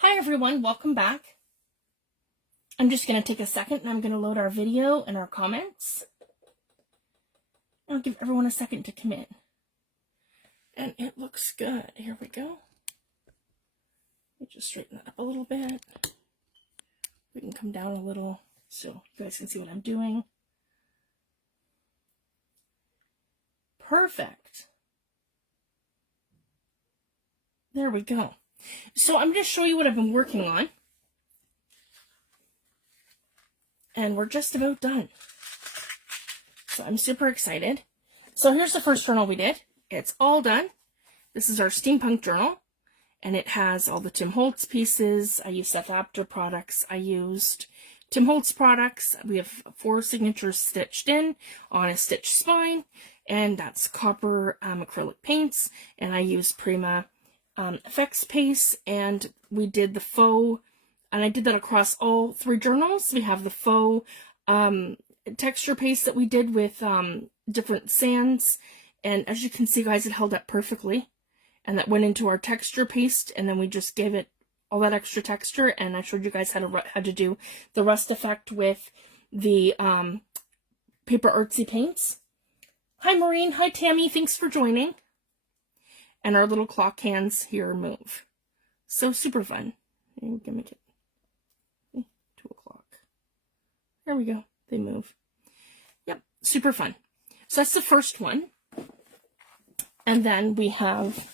Hi everyone, welcome back. I'm just going to take a second and I'm going to load our video and our comments. I'll give everyone a second to come in. And it looks good. Here we go. Let me just straighten that up a little bit. We can come down a little so you guys can see what I'm doing. Perfect. There we go. So I'm going to show you what I've been working on. And we're just about done. So I'm super excited. So here's the first journal we did. It's all done. This is our steampunk journal. And it has all the Tim Holtz pieces. I used Seth Apter products. I used Tim Holtz products. We have 4 signatures stitched in on a stitched spine. And that's copper acrylic paints. And I used Prima effects paste. And we did the faux, and I did that across all 3 journals. We have the faux texture paste that we did with different sands. And as you can see, guys, it held up perfectly. And that went into our texture paste. And then we just gave it all that extra texture. And I showed you guys how to do the rust effect with the paper artsy paints. Hi, Maureen. Hi, Tammy. Thanks for joining. And our little clock hands here move. So super fun. We're gonna make it 2 o'clock. There we go. They move. Yep, super fun. So that's the first one. And then we have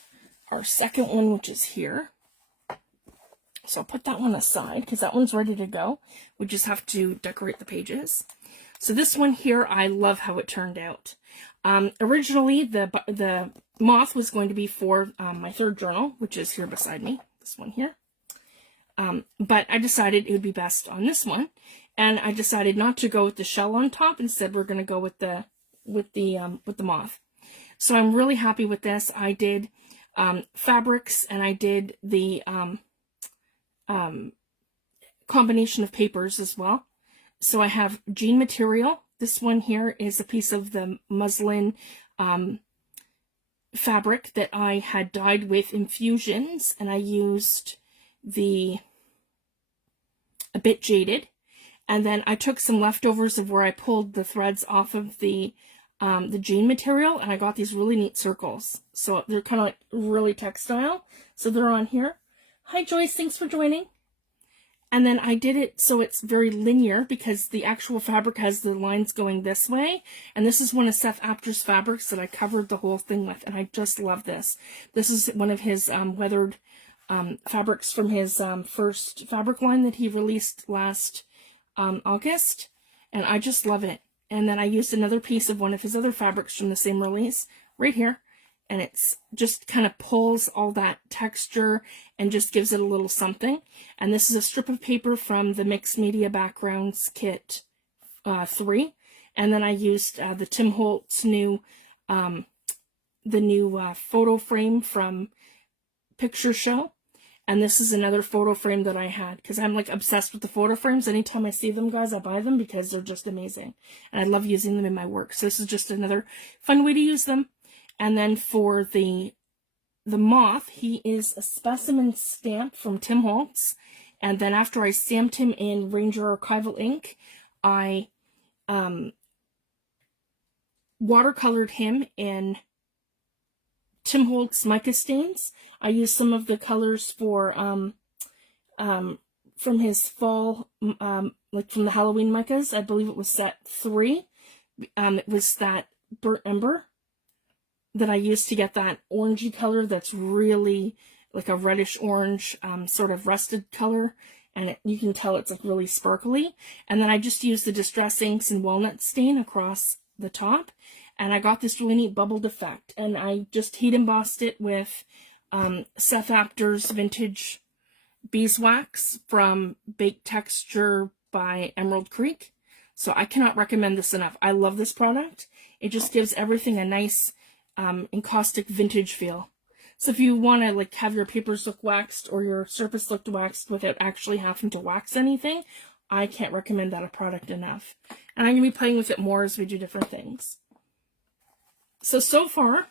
our second one, which is here. So I'll put that one aside because that one's ready to go. We just have to decorate the pages. So this one here, I love how it turned out. Originally, the moth was going to be for my third journal, which is here beside me, this one here. But I decided it would be best on this one, and I decided not to go with the shell on top. Instead, we're going to go with the moth. So I'm really happy with this. I did fabrics, and I did the combination of papers as well. So I have jean material. This one here is a piece of the muslin fabric that I had dyed with infusions, and I used a bit jaded. And then I took some leftovers of where I pulled the threads off of the jean material, and I got these really neat circles. So they're kind of like really textile. So they're on here. Hi, Joyce. Thanks for joining. And then I did it so it's very linear because the actual fabric has the lines going this way. And this is one of Seth Apter's fabrics that I covered the whole thing with. And I just love this. This is one of his weathered fabrics from his first fabric line that he released last August. And I just love it. And then I used another piece of one of his other fabrics from the same release right here. And it's just kind of pulls all that texture and just gives it a little something. And this is a strip of paper from the Mixed Media Backgrounds Kit 3. And then I used the Tim Holtz new photo frame from Picture Show. And this is another photo frame that I had because I'm like obsessed with the photo frames. Anytime I see them, guys, I buy them because they're just amazing. And I love using them in my work. So this is just another fun way to use them. And then for the moth, he is a specimen stamp from Tim Holtz. And then after I stamped him in Ranger Archival ink, I watercolored him in Tim Holtz mica stains. I used some of the colors for from his fall, like from the Halloween micas. I believe it was set 3. It was that burnt ember that I used to get that orangey color that's really like a reddish orange, sort of rusted color. And you can tell it's like really sparkly. And then I just used the Distress Inks and Walnut Stain across the top. And I got this really neat bubbled effect. And I just heat embossed it with Seth Apter's Vintage Beeswax from Baked Texture by Emerald Creek. So I cannot recommend this enough. I love this product. It just gives everything a nice encaustic vintage feel. So if you want to like have your papers look waxed or your surface look waxed without actually having to wax anything, I can't recommend that a product enough. And I'm going to be playing with it more as we do different things. So far,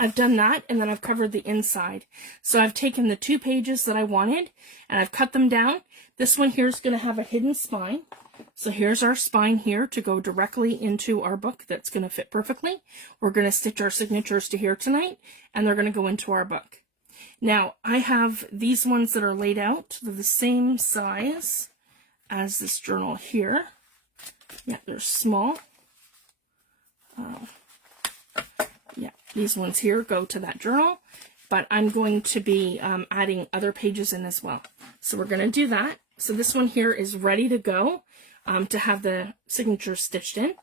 I've done that, and then I've covered the inside. So I've taken the 2 pages that I wanted, and I've cut them down. This one here is going to have a hidden spine. So here's our spine here to go directly into our book. That's going to fit perfectly. We're going to stitch our signatures to here tonight, and they're going to go into our book. Now, I have these ones that are laid out. They're the same size as this journal here. Yeah, they're small. Yeah, these ones here go to that journal, but I'm going to be adding other pages in as well. So we're going to do that. So this one here is ready to go to have the signatures stitched in.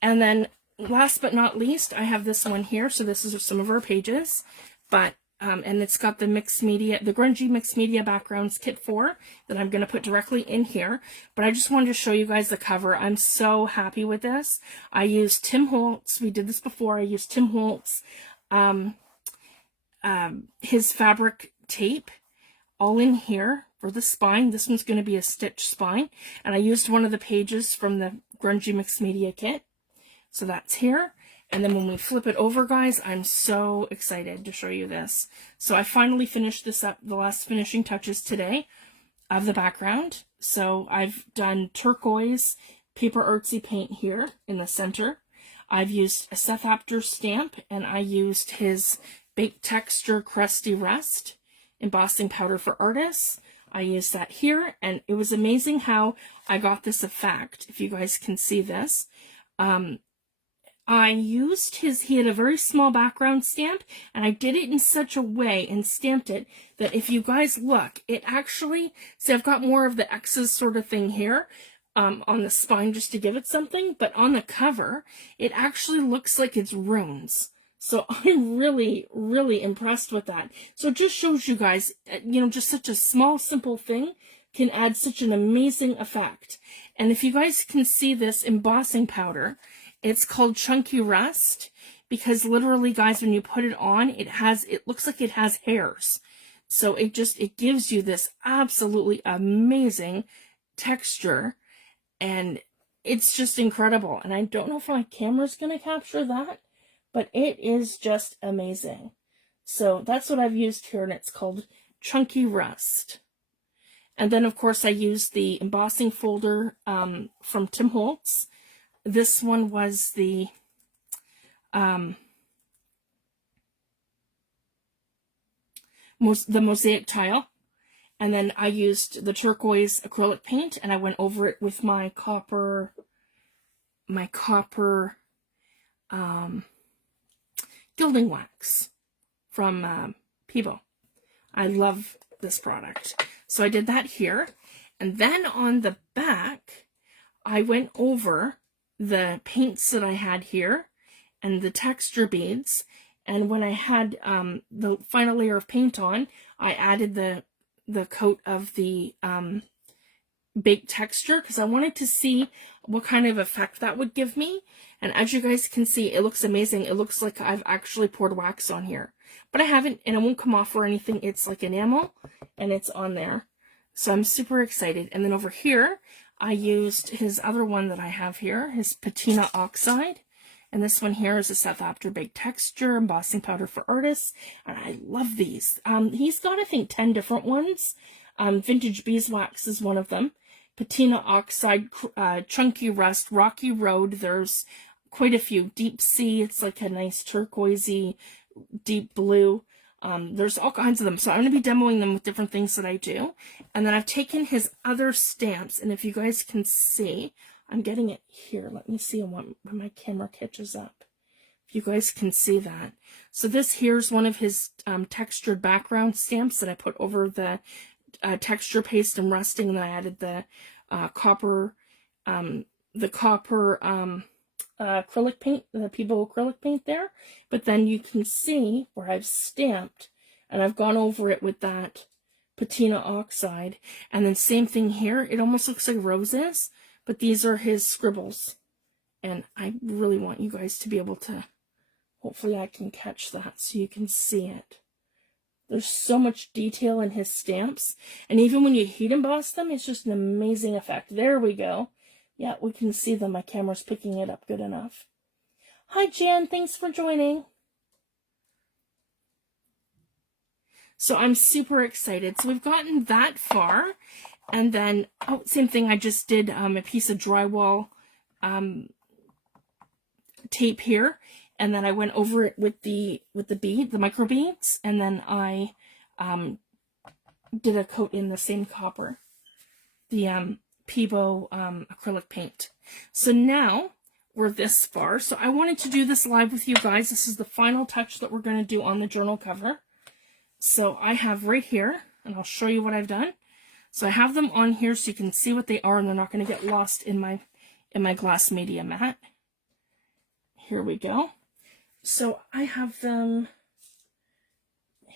And then last but not least, I have this one here. So this is some of our pages, but and it's got the mixed media, the grungy mixed media backgrounds kit 4 that I'm going to put directly in here. But I just wanted to show you guys the cover. I'm so happy with this. I used Tim Holtz. We did this before. I used Tim Holtz, his fabric tape, all in here for the spine. This one's going to be a stitch spine. And I used one of the pages from the grungy mixed media kit. So that's here. And then when we flip it over, guys, I'm so excited to show you this. So I finally finished this up, the last finishing touches today of the background. So I've done turquoise paper artsy paint here in the center. I've used a Seth Apter stamp, and I used his Baked Texture Crusty Rust embossing powder for artists. I used that here, and it was amazing how I got this effect. If you guys can see this. I used he had a very small background stamp, and I did it in such a way and stamped it that if you guys look, it actually, see, I've got more of the X's sort of thing here on the spine just to give it something, but on the cover, it actually looks like it's runes. So I'm really, really impressed with that. So it just shows you guys, you know, just such a small, simple thing can add such an amazing effect. And if you guys can see this embossing powder, it's called Chunky Rust because literally, guys, when you put it on, it looks like it has hairs. So it gives you this absolutely amazing texture, and it's just incredible. And I don't know if my camera's going to capture that, but it is just amazing. So that's what I've used here, and it's called Chunky Rust. And then, of course, I used the embossing folder from Tim Holtz. This one was the mosaic tile, and then I used the turquoise acrylic paint, and I went over it with my copper gilding wax from Peebo. I love this product. So I did that here, and then on the back, I went over the paints that I had here and the texture beads, and when I had the final layer of paint on, I added the coat of the baked texture because I wanted to see what kind of effect that would give me. And as you guys can see, it looks amazing. It looks like I've actually poured wax on here, but I haven't, and it won't come off or anything. It's like enamel, and it's on there. So I'm super excited. And then over here, I used his other one that I have here, his patina oxide. And this one here is a Seth Apter Baked Texture embossing powder for artists. And I love these. He's got, I think, 10 different ones. Vintage Beeswax is one of them. Patina oxide, Chunky Rust, Rocky Road. There's quite a few. Deep Sea, it's like a nice turquoisey, deep blue. There's all kinds of them. So I'm going to be demoing them with different things that I do. And then I've taken his other stamps. And if you guys can see, I'm getting it here. Let me see when my camera catches up. If you guys can see that. So this here's one of his textured background stamps that I put over the texture paste and rusting. And then I added the copper acrylic paint, the Peebo acrylic paint there. But then you can see where I've stamped and I've gone over it with that patina oxide. And then same thing here. It almost looks like roses, but these are his scribbles. And I really want you guys to be able to, hopefully I can catch that so you can see it. There's so much detail in his stamps. And even when you heat emboss them, it's just an amazing effect. There we go. Yeah, we can see them. My camera's picking it up good enough. Hi, Jan. Thanks for joining. So I'm super excited. So we've gotten that far. And then, oh, same thing, I just did a piece of drywall tape here. And then I went over it with the micro beads. And then I did a coat in the same copper, the Peebo acrylic paint. So now we're this far. So I wanted to do this live with you guys. This is the final touch that we're going to do on the journal cover. So I have right here, and I'll show you what I've done. So I have them on here so you can see what they are, and they're not going to get lost in my glass media mat. Here we go. So I have them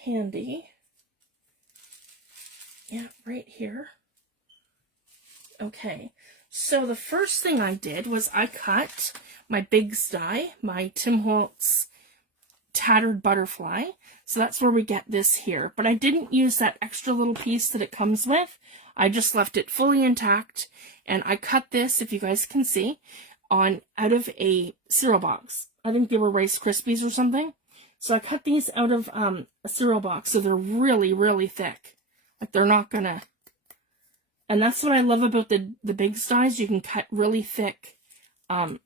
handy. Yeah, right here. Okay, so the first thing I did was I cut my big die, my Tim Holtz tattered butterfly. So that's where we get this here. But I didn't use that extra little piece that it comes with. I just left it fully intact. And I cut this, if you guys can see, out of a cereal box. I think they were Rice Krispies or something. So I cut these out of a cereal box. So they're really, really thick. Like they're not gonna... And that's what I love about the big dies. You can cut really thick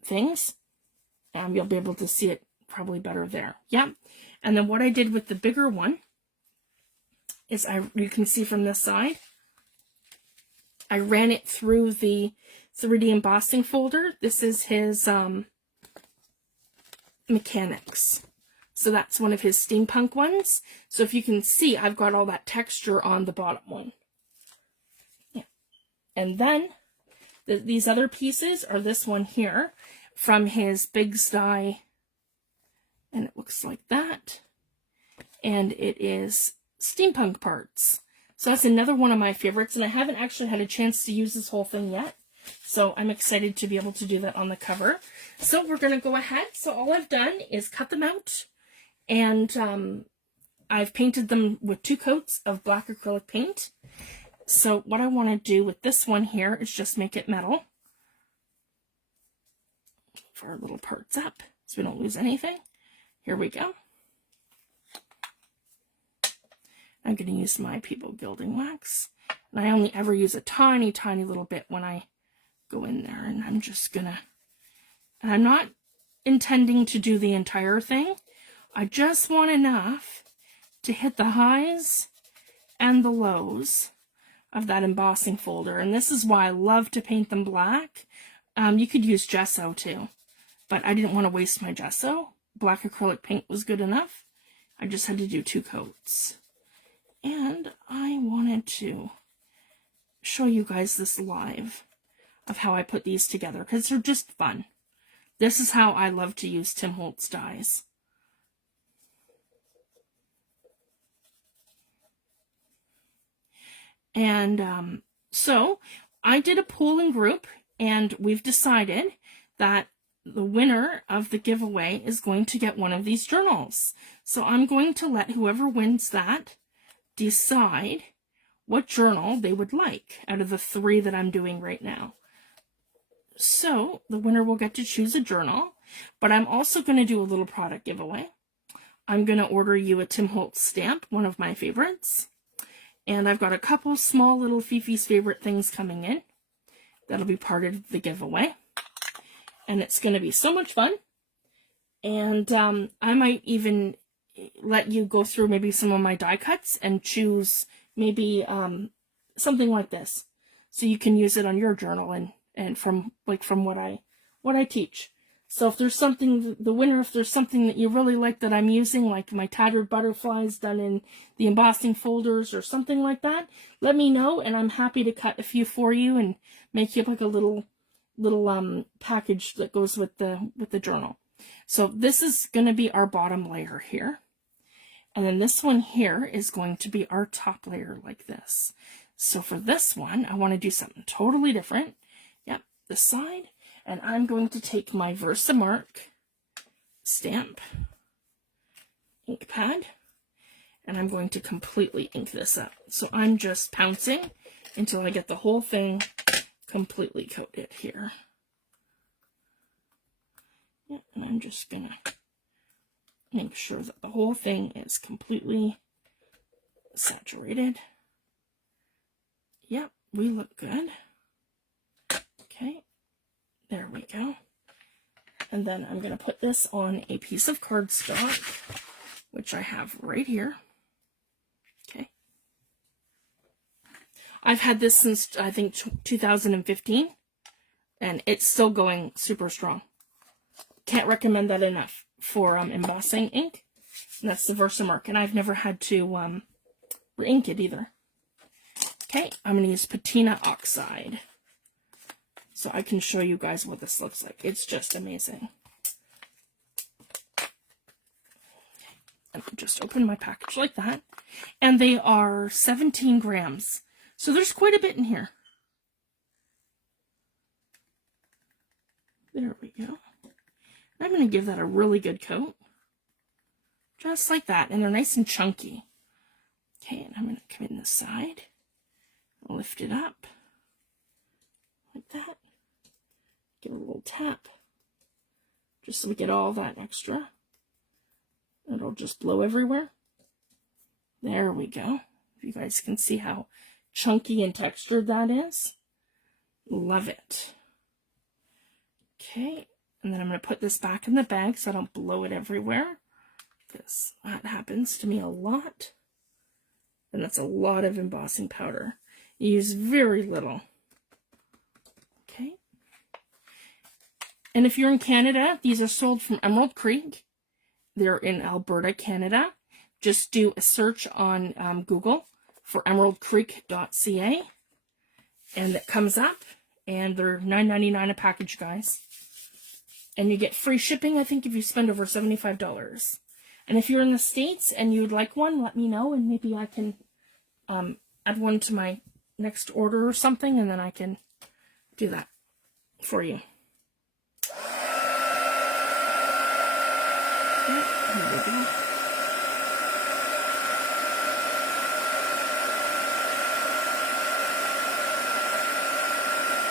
things. And you'll be able to see it probably better there. Yeah. And then what I did with the bigger one is you can see from this side, I ran it through the 3D embossing folder. This is his mechanics. So that's one of his steampunk ones. So if you can see, I've got all that texture on the bottom one. Yeah. And then these other pieces are this one here from his big die. And it looks like that. And it is steampunk parts. So that's another one of my favorites. And I haven't actually had a chance to use this whole thing yet. So I'm excited to be able to do that on the cover. So we're going to go ahead. So all I've done is cut them out. And I've painted them with 2 coats of black acrylic paint. So what I want to do with this one here is just make it metal. Move our little parts up so we don't lose anything. Here we go. I'm going to use my Peebo gilding wax. And I only ever use a tiny, tiny little bit when I go in there. And I'm just going to... And I'm not intending to do the entire thing. I just want enough to hit the highs and the lows of that embossing folder. And this is why I love to paint them black. You could use gesso too. But I didn't want to waste my gesso. Black acrylic paint was good enough. I just had to do 2 coats. And I wanted to show you guys this live of how I put these together because they're just fun. This is how I love to use Tim Holtz dies. And so I did a polling group and we've decided that the winner of the giveaway is going to get one of these journals. So I'm going to let whoever wins that decide what journal they would like out of the 3 that I'm doing right now. So the winner will get to choose a journal, but I'm also going to do a little product giveaway. I'm going to order you a Tim Holtz stamp, one of my favorites. And I've got a couple small little Fifi's favorite things coming in. That'll be part of the giveaway. And it's going to be so much fun. And I might even let you go through maybe some of my die cuts and choose maybe something like this. So you can use it on your journal and from what I teach. So if there's something, the winner, if there's something that you really like that I'm using, like my tattered butterflies done in the embossing folders or something like that, let me know and I'm happy to cut a few for you and make you like a little package that goes with the journal. So this is going to be our bottom layer here. And then this one here is going to be our top layer like this. So for this one, I want to do something totally different. Yep, this side. And I'm going to take my Versamark stamp ink pad and I'm going to completely ink this up. So I'm just pouncing until I get the whole thing completely coated here. Yeah, and I'm just gonna make sure that the whole thing is completely saturated. Yep, we look good. Okay, there we go. And then I'm going to put this on a piece of cardstock, which I have right here. Okay. I've had this since, I think, 2015, and it's still going super strong. Can't recommend that enough for embossing ink. And that's the Versamark, and I've never had to re-ink it either. Okay, I'm going to use patina oxide, so I can show you guys what this looks like. It's just amazing. And I'll just open my package like that. And they are 17 grams. So there's quite a bit in here. There we go. I'm going to give that a really good coat. Just like that. And they're nice and chunky. Okay, and I'm going to come in this side. Lift it up. Like that. Give it a little tap. Just so we get all that extra. It'll just blow everywhere. There we go. If you guys can see how chunky and textured that is. Love it. Okay, and then I'm going to put this back in the bag so I don't blow it everywhere, because that happens to me a lot. And that's a lot of embossing powder. You use very little. Okay. And if you're in Canada, these are sold from Emerald Creek. They're in Alberta, Canada. Just do a search on Google for emeraldcreek.ca, and it comes up, and they're $9.99 a package, guys. And you get free shipping, I think, if you spend over $75. And if you're in the States and you'd like one, let me know, and maybe I can add one to my next order or something, and then I can do that for you. Okay, here we go.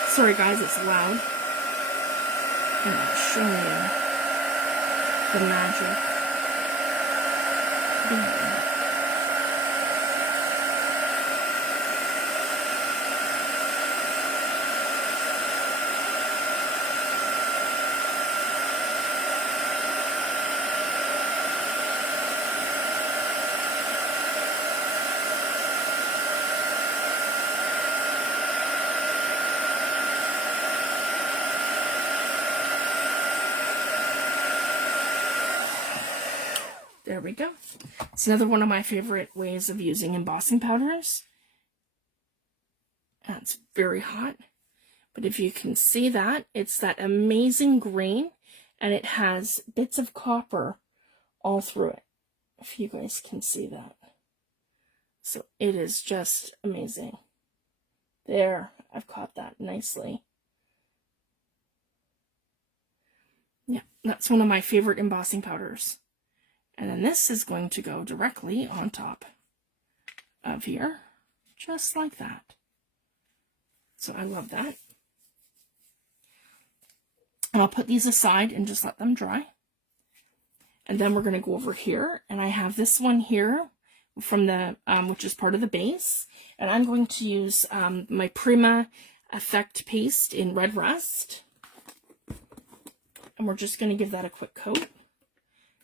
Sorry guys, it's loud. And I'll show you the magic. There. There we go. It's another one of my favorite ways of using embossing powders. And it's very hot. But if you can see that, it's that amazing green, and it has bits of copper all through it. If you guys can see that. So it is just amazing. There, I've caught that nicely. Yeah, that's one of my favorite embossing powders. And then this is going to go directly on top of here, just like that. So I love that. And I'll put these aside and just let them dry. And then we're going to go over here, and I have this one here from the, which is part of the base. And I'm going to use my Prima Effect paste in Red Rust. And we're just going to give that a quick coat.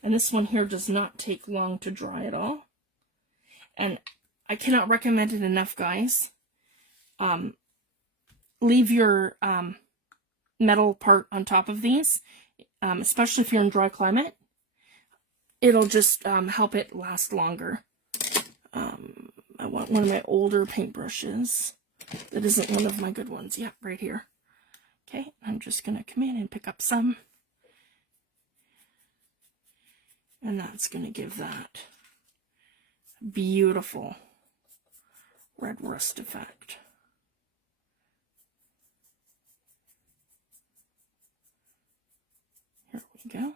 And this one here does not take long to dry at all. And I cannot recommend it enough, guys. Leave your metal part on top of these, especially if you're in dry climate. It'll just help it last longer. I want one of my older paintbrushes. That isn't one of my good ones. Yep, right here. Okay, I'm just going to come in and pick up some. And that's going to give that beautiful red rust effect. Here we go.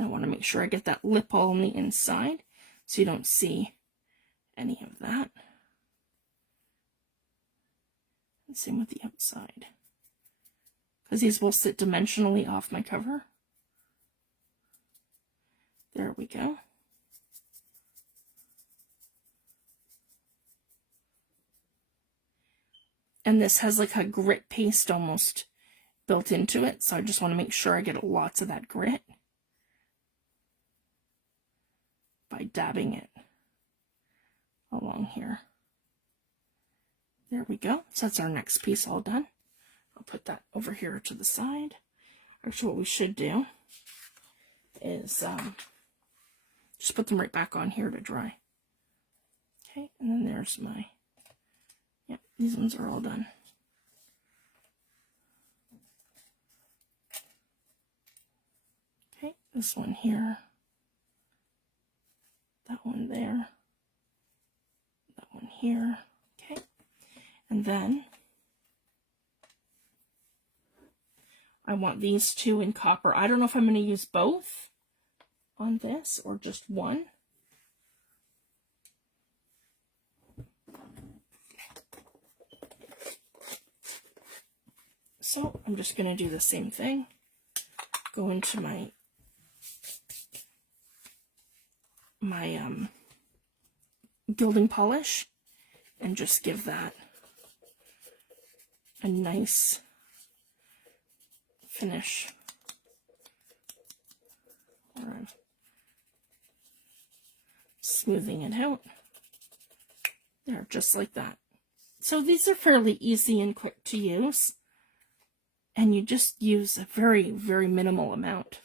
I want to make sure I get that lip all on the inside. so you don't see any of that. And same with the outside, because these will sit dimensionally off my cover. There we go. And this has like a grit paste almost built into it, so I just want to make sure I get lots of that grit by dabbing it along here. There we go. So that's our next piece all done. I'll put that over here to the side. Actually, what we should do is just put them right back on here to dry. Okay, and then there's my, yep, these ones are all done. Okay, this one here, that one there, that one here. Okay, and then I want these two in copper. I don't know if I'm going to use both on this or just one. So I'm just going to do the same thing. Go into my gilding polish and just give that a nice finish. Or I'm smoothing it out. There, just like that. So these are fairly easy and quick to use, and you just use a very, very minimal amount.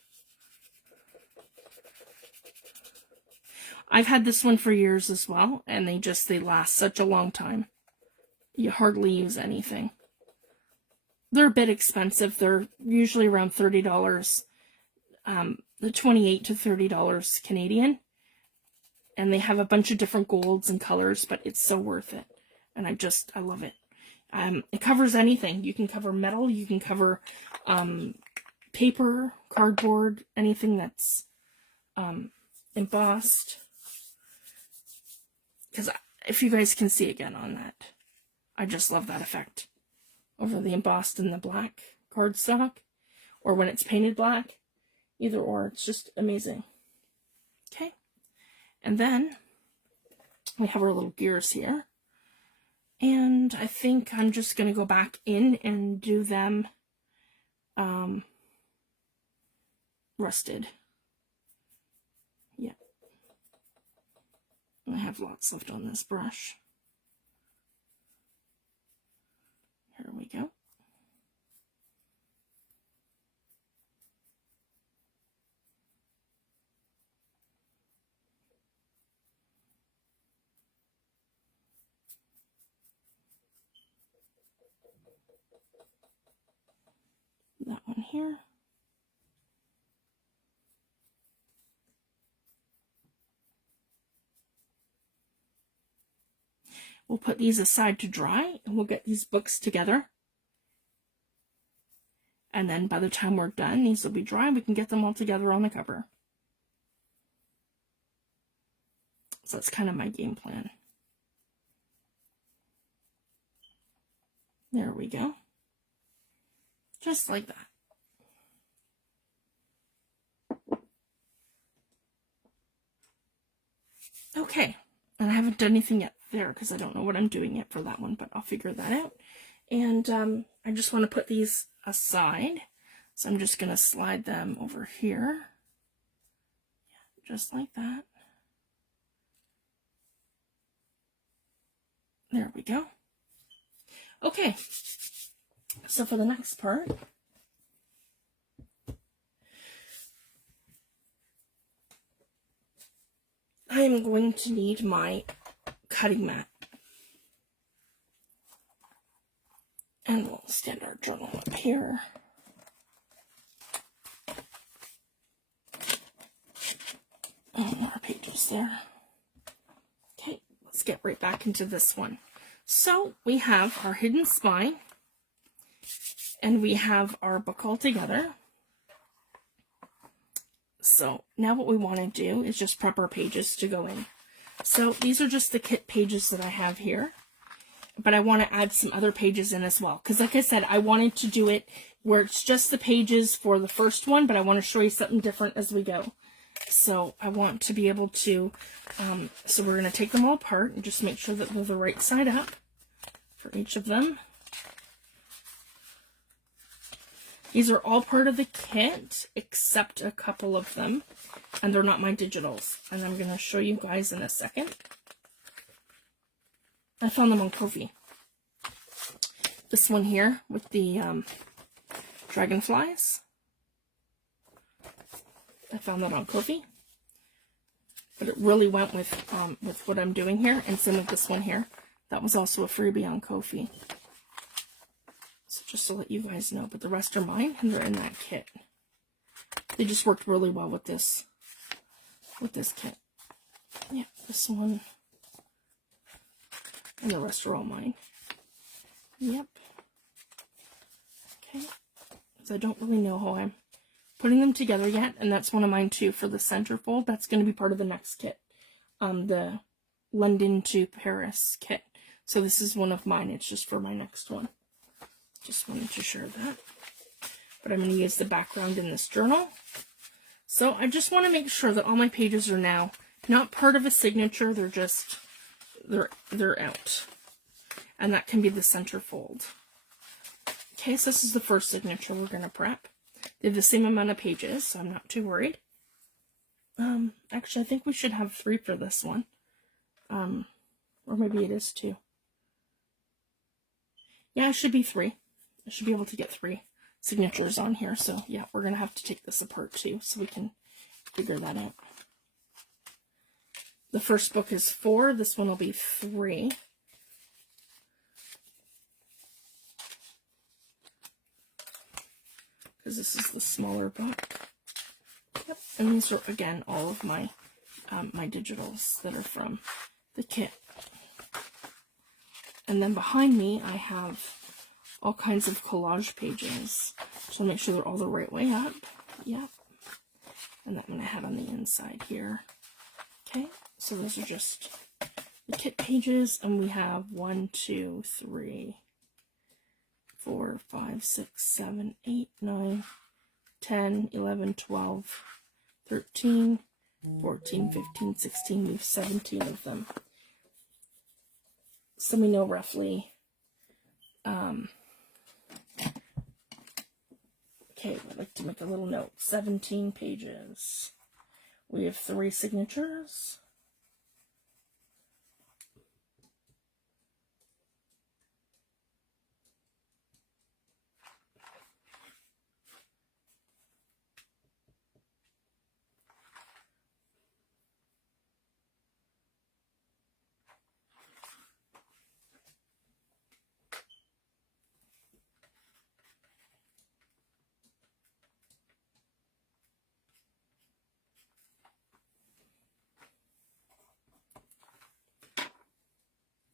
I've had this one for years as well, and they last such a long time. You hardly use anything. They're a bit expensive. They're usually around $30, the $28 to $30 Canadian. And they have a bunch of different golds and colors, but it's so worth it. And I love it. It covers anything. You can cover metal, you can cover paper, cardboard, anything that's embossed. Because if you guys can see again on that, I just love that effect. Over the embossed and the black cardstock, or when it's painted black, either or, it's just amazing. Okay, and then we have our little gears here, and I think I'm just going to go back in and do them rusted. Yeah, I have lots left on this brush. Here we go. That one here. We'll put these aside to dry, and we'll get these books together. And then by the time we're done, these will be dry, we can get them all together on the cover. So that's kind of my game plan. There we go. Just like that. Okay, and I haven't done anything yet there because I don't know what I'm doing yet for that one, but I'll figure that out. And I just want to put these aside, so I'm just going to slide them over here, yeah, just like that. There we go. Okay, so for the next part, I am going to need my cutting mat. And we'll stand our journal up here. And our pages there. Okay, let's get right back into this one. So we have our hidden spine, and we have our book all together. So now what we want to do is just prep our pages to go in. So these are just the kit pages that I have here, but I want to add some other pages in as well, because like I said, I wanted to do it where it's just the pages for the first one, but I want to show you something different as we go. So I want to be able to, so we're going to take them all apart and just make sure that they're the right side up for each of them. These are all part of the kit, except a couple of them, and they're not my digitals. And I'm going to show you guys in a second. I found them on Ko-fi. This one here with the dragonflies. I found that on Ko-fi. But it really went with what I'm doing here. And same with this one here. That was also a freebie on Ko-fi. So just to let you guys know, but the rest are mine, and they're in that kit. They just worked really well with this kit. Yeah, this one. And the rest are all mine. Yep. Okay. So I don't really know how I'm putting them together yet, and that's one of mine too for the centerfold. That's going to be part of the next kit. The London to Paris kit. So this is one of mine. It's just for my next one. Just wanted to share that. But I'm going to use the background in this journal. So I just want to make sure that all my pages are now not part of a signature. They're just, they're out. And that can be the centerfold. Okay, so this is the first signature we're going to prep. They have the same amount of pages, so I'm not too worried. Actually, I think we should have 3 for this one. Or maybe it is 2. Yeah, it should be 3. I should be able to get 3 signatures on here. So yeah, we're going to have to take this apart too, so we can figure that out. The first book is 4. This one will be 3. Because this is the smaller book. Yep. And these are, again, all of my my digitals that are from the kit. And then behind me, I have all kinds of collage pages. So make sure they're all the right way up. Yep. And that one I had on the inside here. Okay. So those are just the kit pages. And we have 1, 2, 3, 4, 5, 6, 7, 8, 9, 10, 11, 12, 13, 14, 15, 16. We have 17 of them. So we know roughly, okay, I'd like to make a little note. 17 pages. We have 3 signatures.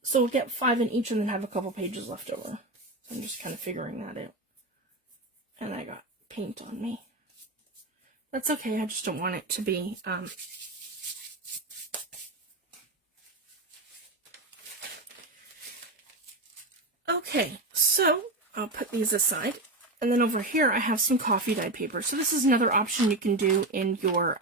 So we'll get 5 in each and then have a couple pages left over. So I'm just kind of figuring that out. And I got paint on me. That's okay, I just don't want it to be, okay, so I'll put these aside. And then over here, I have some coffee dye paper. So this is another option you can do in your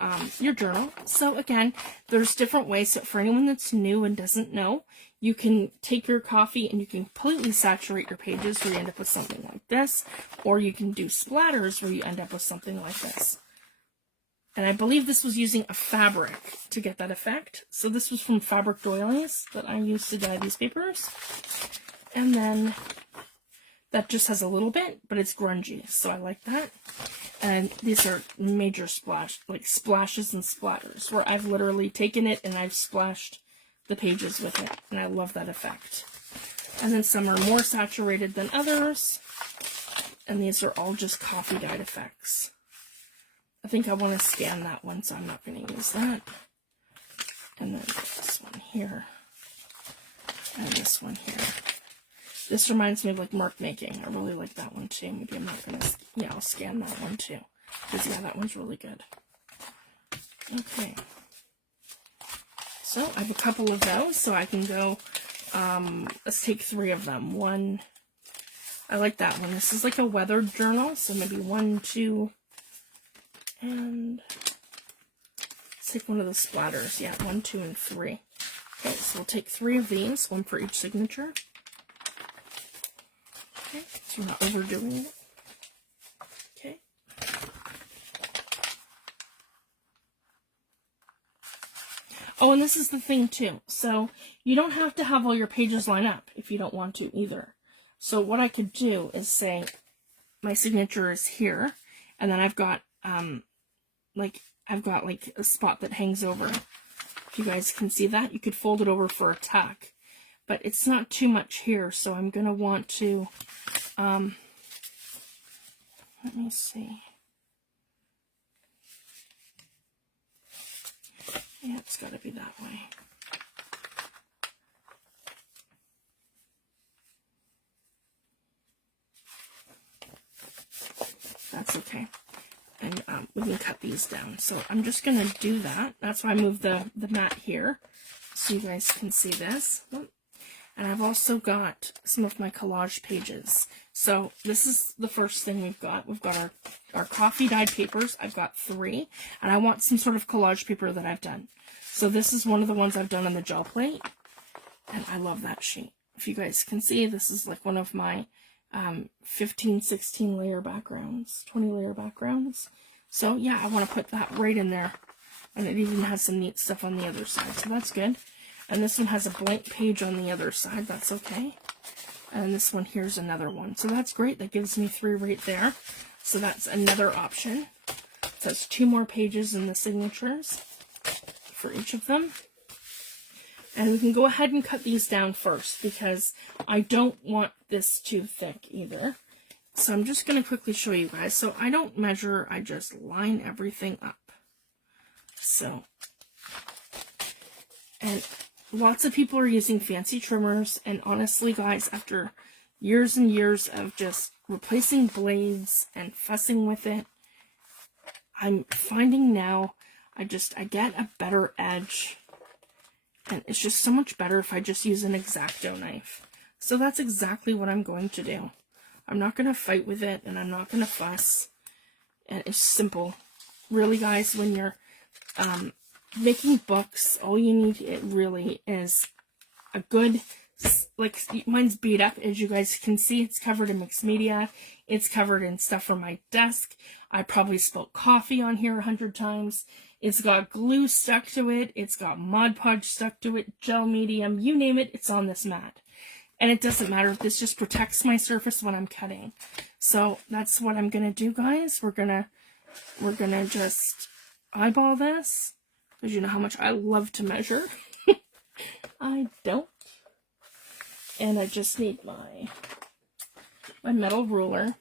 journal. So again, there's different ways. So for anyone that's new and doesn't know, you can take your coffee and you can completely saturate your pages where you end up with something like this. Or you can do splatters where you end up with something like this. And I believe this was using a fabric to get that effect. So this was from fabric doilies that I used to dye these papers. And then that just has a little bit, but it's grungy, so I like that. And these are major splashes and splatters, where I've literally taken it and I've splashed the pages with it, and I love that effect. And then some are more saturated than others, and these are all just coffee dyed effects. I think I want to scan that one, so I'm not going to use that. And then this one here, and this one here. This reminds me of like mark making. I really like that one too. Maybe I'm not going to, yeah, I'll scan that one too. Because yeah, that one's really good. Okay. So I have a couple of those, so I can go, let's take 3 of them. One, I like that one. This is like a weathered journal, so maybe 1, 2, and let's take one of the splatters. Yeah, 1, 2, and 3. Okay, so we'll take 3 of these, 1 for each signature. Okay, so we're not overdoing it. Okay. Oh, and this is the thing too. So you don't have to have all your pages line up if you don't want to either. So what I could do is say my signature is here, and then I've got like a spot that hangs over. If you guys can see that, you could fold it over for a tuck, but it's not too much here, so I'm gonna want to let me see. Yeah, it's got to be that way. That's okay. And we can cut these down. So I'm just going to do that. That's why I moved the mat here, so you guys can see this. And I've also got some of my collage pages. So this is the first thing we've got. We've got our coffee dyed papers. I've got 3. And I want some sort of collage paper that I've done. So this is one of the ones I've done on the gel plate. And I love that sheet. If you guys can see, this is like one of my 15, 16 layer backgrounds, 20 layer backgrounds. So yeah, I want to put that right in there. And it even has some neat stuff on the other side. So that's good. And this one has a blank page on the other side. That's okay. And this one here's another one. So that's great. That gives me 3 right there. So that's another option. So that's 2 more pages in the signatures for each of them. And we can go ahead and cut these down first because I don't want this too thick either. So I'm just going to quickly show you guys. So I don't measure, I just line everything up. So, and lots of people are using fancy trimmers, and honestly guys, after years and years of just replacing blades and fussing with it, I'm finding now I get a better edge, and it's just so much better if I just use an X-Acto knife. So that's exactly what I'm going to do. I'm not going to fight with it, and I'm not going to fuss, and it's simple. Really guys, when you're making books, all you need, it really is a good, like mine's beat up, as you guys can see. It's covered in mixed media. It's covered in stuff from my desk. I probably spilled coffee on here 100 times. It's got glue stuck to it. It's got Mod Podge stuck to it, gel medium, you name it, it's on this mat. And it doesn't matter. This just protects my surface when I'm cutting. So that's what I'm gonna do, guys. We're gonna just eyeball this, because you know how much I love to measure. I don't. And I just need my metal ruler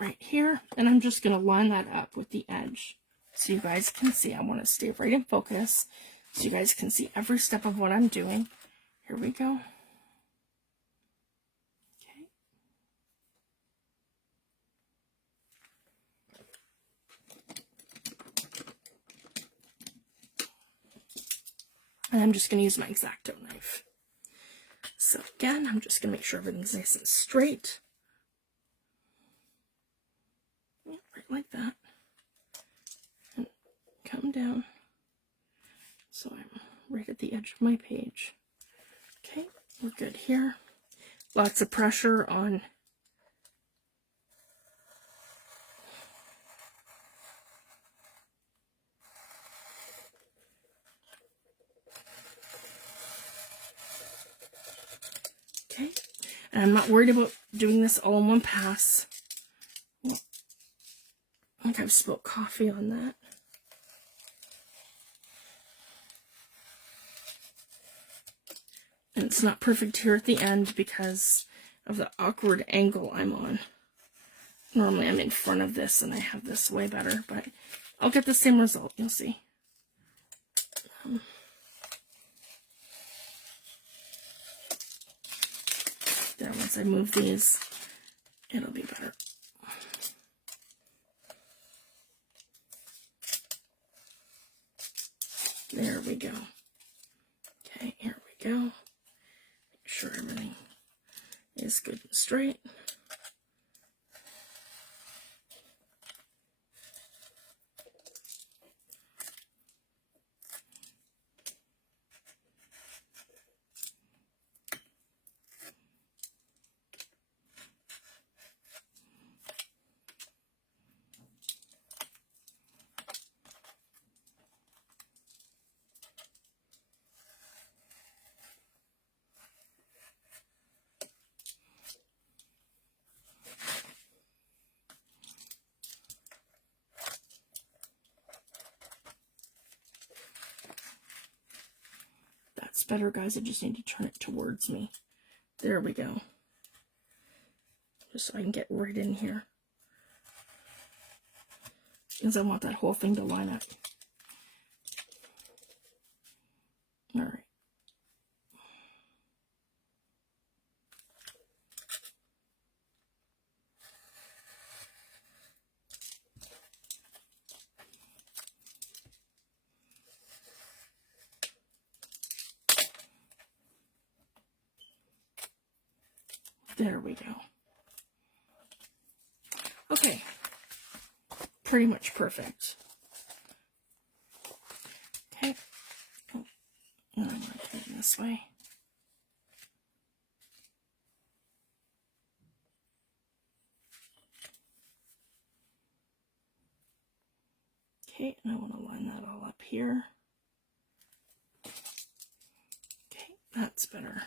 right here, and I'm just going to line that up with the edge so you guys can see. I want to stay right in focus so you guys can see every step of what I'm doing. Here we go. Okay. And I'm just going to use my X-Acto knife. So again, I'm just going to make sure everything's nice and straight. Yeah, right like that. And come down. So I'm right at the edge of my page. Okay, we're good here. Lots of pressure on okay. And I'm not worried about doing this all in one pass. I think I've spilled coffee on that. And it's not perfect here at the end because of the awkward angle I'm on. Normally I'm in front of this and I have this way better, but I'll get the same result, you'll see. Then once I move these, it'll be better. go. Okay, here we go. Make sure everything is good and straight. That's better, guys. I just need to turn it towards me. There we go. Just so I can get right in here. Because I want that whole thing to line up. All right. There we go. Okay. Pretty much perfect. Okay. Oh, and I'm going to do it this way. Okay, and I want to line that all up here. Okay, that's better.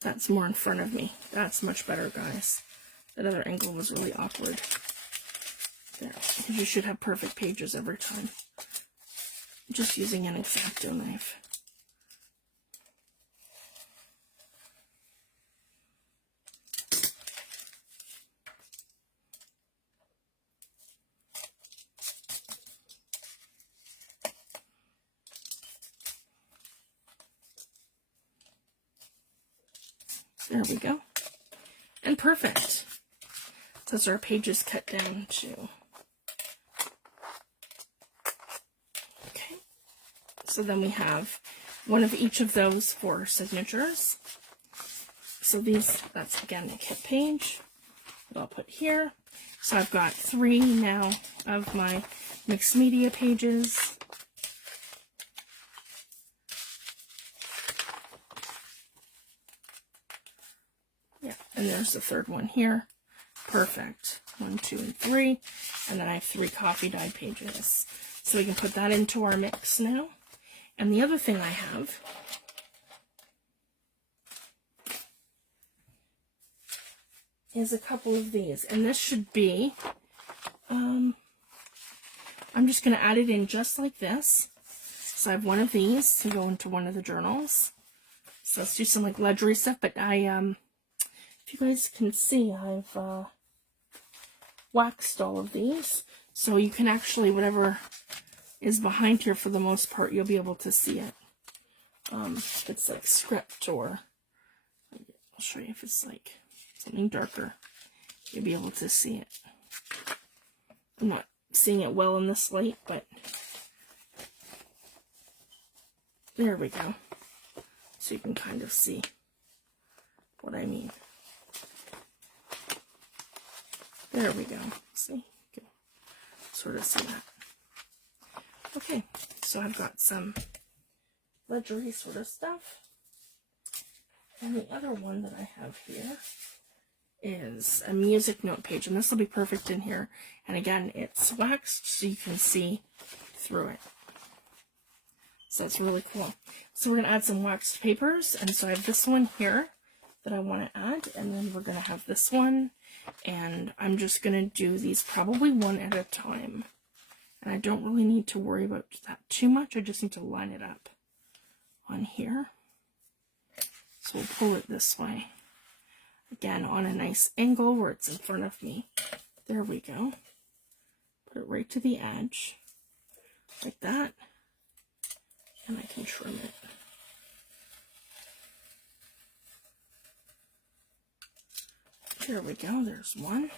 That's more in front of me. That's much better, guys. That other angle was really awkward. There, because you should have perfect pages every time. Just using an X-Acto knife. There we go. And perfect. Those are our pages cut down to. Okay. So then we have one of each of those for signatures. So these, that's again a kit page that I'll put here. So I've got 3 now of my mixed media pages. Yeah, and there's the 3rd one here. Perfect. 1, 2, and 3. And then I have 3 coffee dyed pages. So we can put that into our mix now. And the other thing I have is a couple of these. And this should be, I'm just going to add it in just like this. So I have one of these to go into one of the journals. So let's do some like ledgery stuff. But if you guys can see, I've waxed all of these. So you can actually, whatever is behind here for the most part, you'll be able to see it. If it's like script or, I'll show you if it's like something darker, you'll be able to see it. I'm not seeing it well in this light, but there we go. So you can kind of see what I mean. There we go. See? You can sort of see that. Okay, so I've got some ledgery sort of stuff. And the other one that I have here is a music note page. And this will be perfect in here. And again, it's waxed so you can see through it. So it's really cool. So we're going to add some waxed papers. And so I have this one here that I want to add. And then we're going to have this one. And I'm just going to do these probably one at a time. And I don't really need to worry about that too much. I just need to line it up on here. So we'll pull it this way. Again, on a nice angle where it's in front of me. There we go. Put it right to the edge. Like that. And I can trim it. There we go. There's one.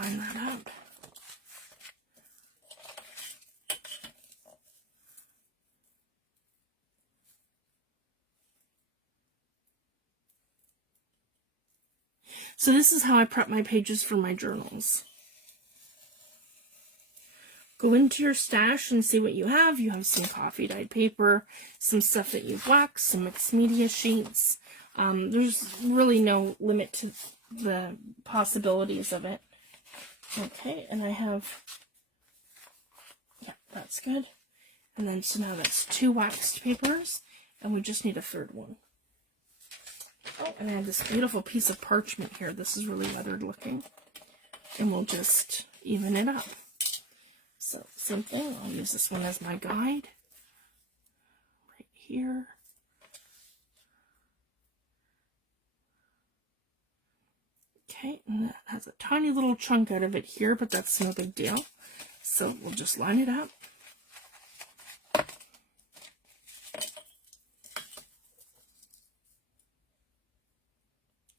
line that up. So this is how I prep my pages for my journals. Go into your stash and see what you have. You have some coffee dyed paper, some stuff that you've waxed, some mixed media sheets. There's really no limit to the possibilities of it. Okay, and I have, yeah, that's good. And then, so now that's 2 waxed papers, and we just need a third one. Oh, and I have this beautiful piece of parchment here. This is really weathered looking. And we'll just even it up. So, same thing. I'll use this one as my guide. Right here. Okay, and that has a tiny little chunk out of it here, but that's no big deal. So, we'll just line it up.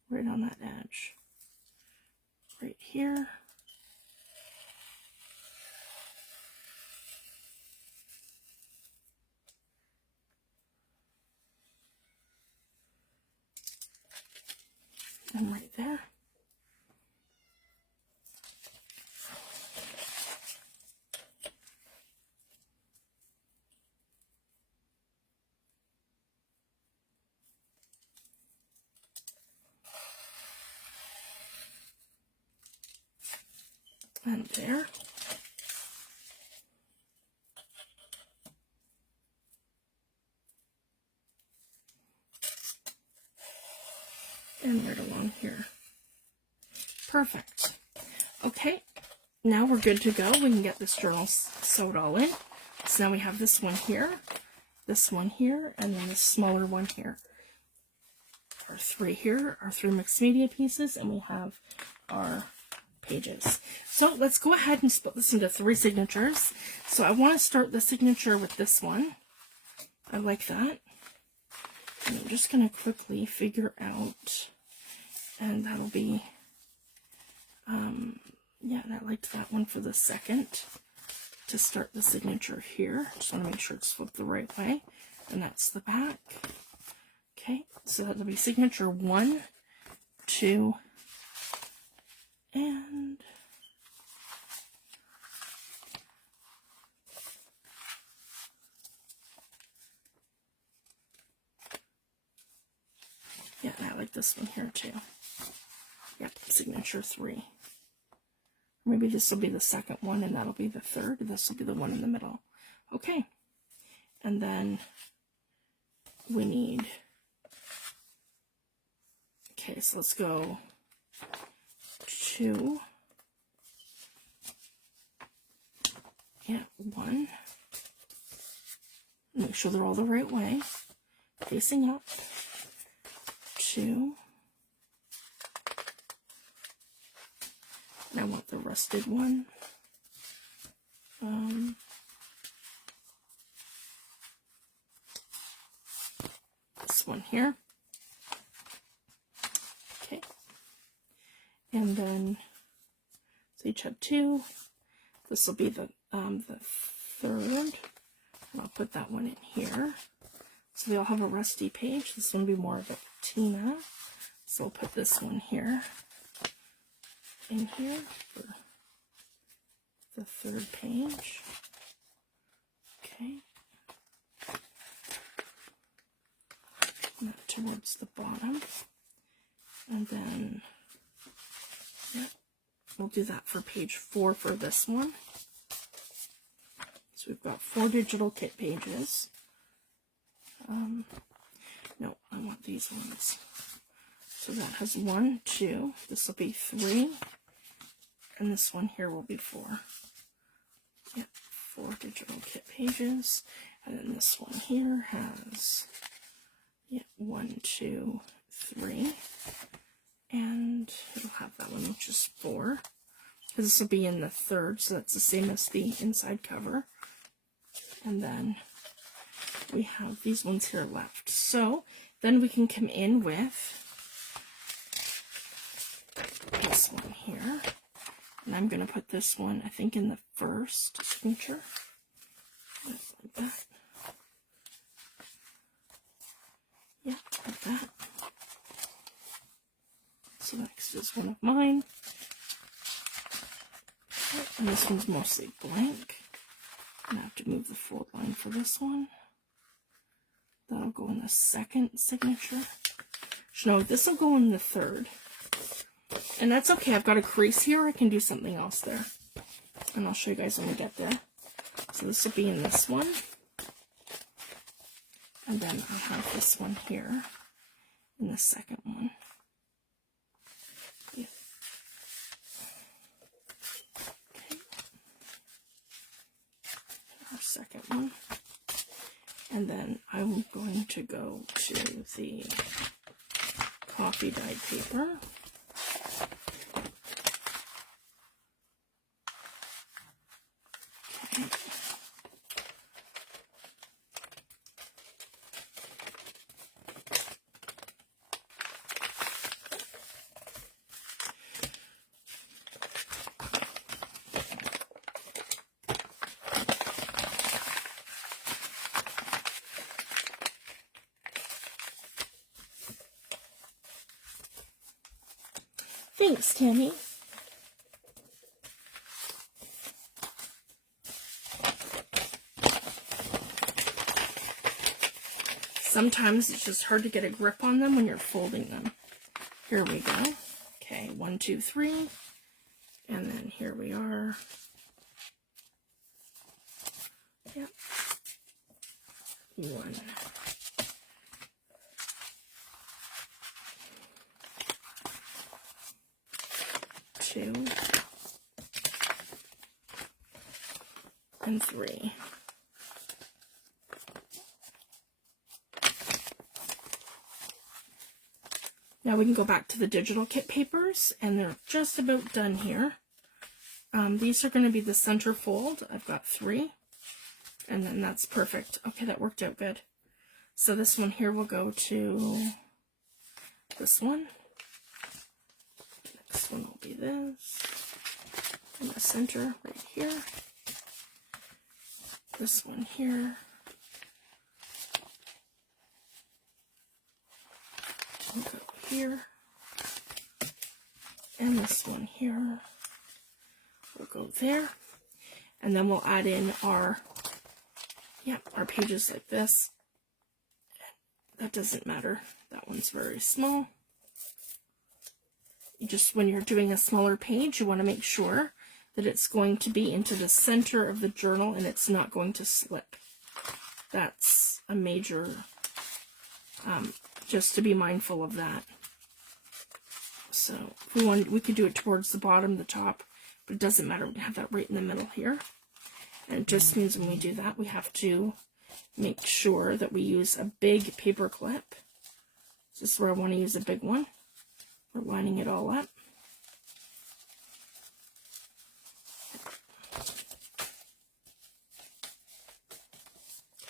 Right on that edge. Right here. And right there. And there. And right along here. Perfect. Okay, now we're good to go. We can get this journal sewed all in. So now we have this one here, and then this smaller one here. Our 3 here, our 3 mixed media pieces, and we have our pages. So let's go ahead and split this into 3 signatures. So I want to start the signature with this one. I like that. And I'm just going to quickly figure out, and that'll be, yeah, and I liked that one for the second to start the signature here. Just want to make sure it's flipped the right way. And that's the back. Okay, so that'll be signature 1, 2, and yeah, and I like this one here too. Yep, signature 3. Maybe this will be the second one and that'll be the third. This will be the one in the middle. Okay. And then we need, okay, so let's go 2. Yeah, 1. Make sure they're all the right way. Facing up. 2. And I want the rusted one. This one here. Okay. And then, so each have 2. This will be the third. And I'll put that one in here. So they all have a rusty page. This one will be more of a patina. So I'll put this one here. In here for the 3rd page. Okay. And that towards the bottom. And then, yeah, we'll do that for page 4 for this one. So we've got 4 digital kit pages. No, I want these ones. So that has 1, 2. This will be 3. And this one here will be 4. Yep, 4 digital kit pages. And then this one here has, yeah, 1, 2, 3. And it'll have that one, which is 4. Because this will be in the 3rd, so that's the same as the inside cover. And then we have these ones here left. So then we can come in with this one here. And I'm going to put this one, I think, in the first signature. Like that. Yeah, like that. So next is one of mine. And this one's mostly blank. I'm going to have to move the fold line for this one. That'll go in the second signature. No, this will go in the third. And that's okay. I've got a crease here. I can do something else there. And I'll show you guys when we get there. So this will be in this one. And then I'll have this one here in the second one. Yeah. Okay. Our second one. And then I'm going to go to the coffee dyed paper. Okay. Thanks, Tammy. Sometimes it's just hard to get a grip on them when you're folding them. Here we go. Okay, 1, 2, 3. And then here we are. Yep. 1. 2. And 3. Now we can go back to the digital kit papers, and they're just about done here. These are going to be the center fold. I've got 3, and then that's perfect. Okay, that worked out good. So this one here will go to this one. Next one will be this, in the center right here. This one here. We'll go here. And this one here. We'll go there. And then we'll add in our pages like this. That doesn't matter. That one's very small. When you're doing a smaller page, you want to make sure that it's going to be into the center of the journal and it's not going to slip. That's a major, just to be mindful of that. So if we could do it towards the bottom, the top, but it doesn't matter. We have that right in the middle here. And it just means when we do that, we have to make sure that we use a big paper clip. This is where I want to use a big one. We're lining it all up.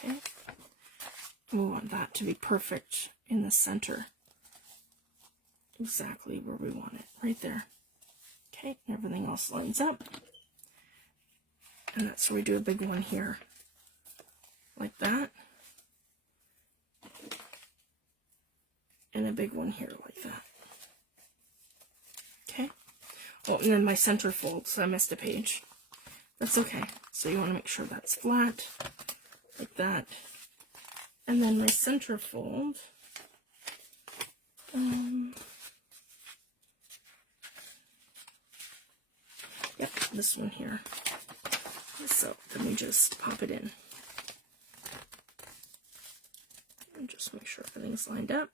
Okay. We want that to be perfect in the center. Exactly where we want it, right there. Okay, everything else lines up. And that's where we do a big one here, like that. And a big one here, like that. Okay. Oh, and then my center fold, so I missed a page. That's okay. So you want to make sure that's flat, like that. And then my center fold, yep, this one here. So then we just pop it in. And just make sure everything's lined up.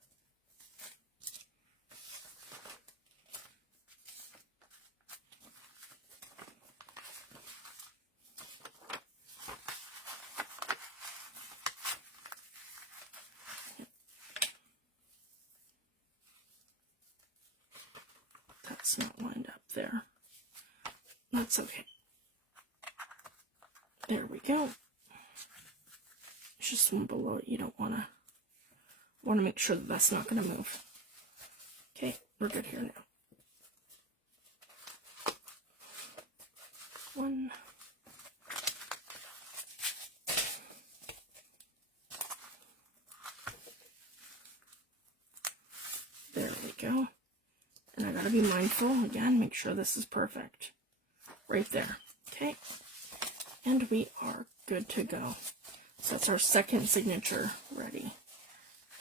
That's not lined up there. That's okay. There we go. It's just one below it. You don't want to make sure that that's not going to move. Okay, we're good here now. And I gotta be mindful, again, make sure this is perfect. Right there, okay? And we are good to go. So that's our second signature ready.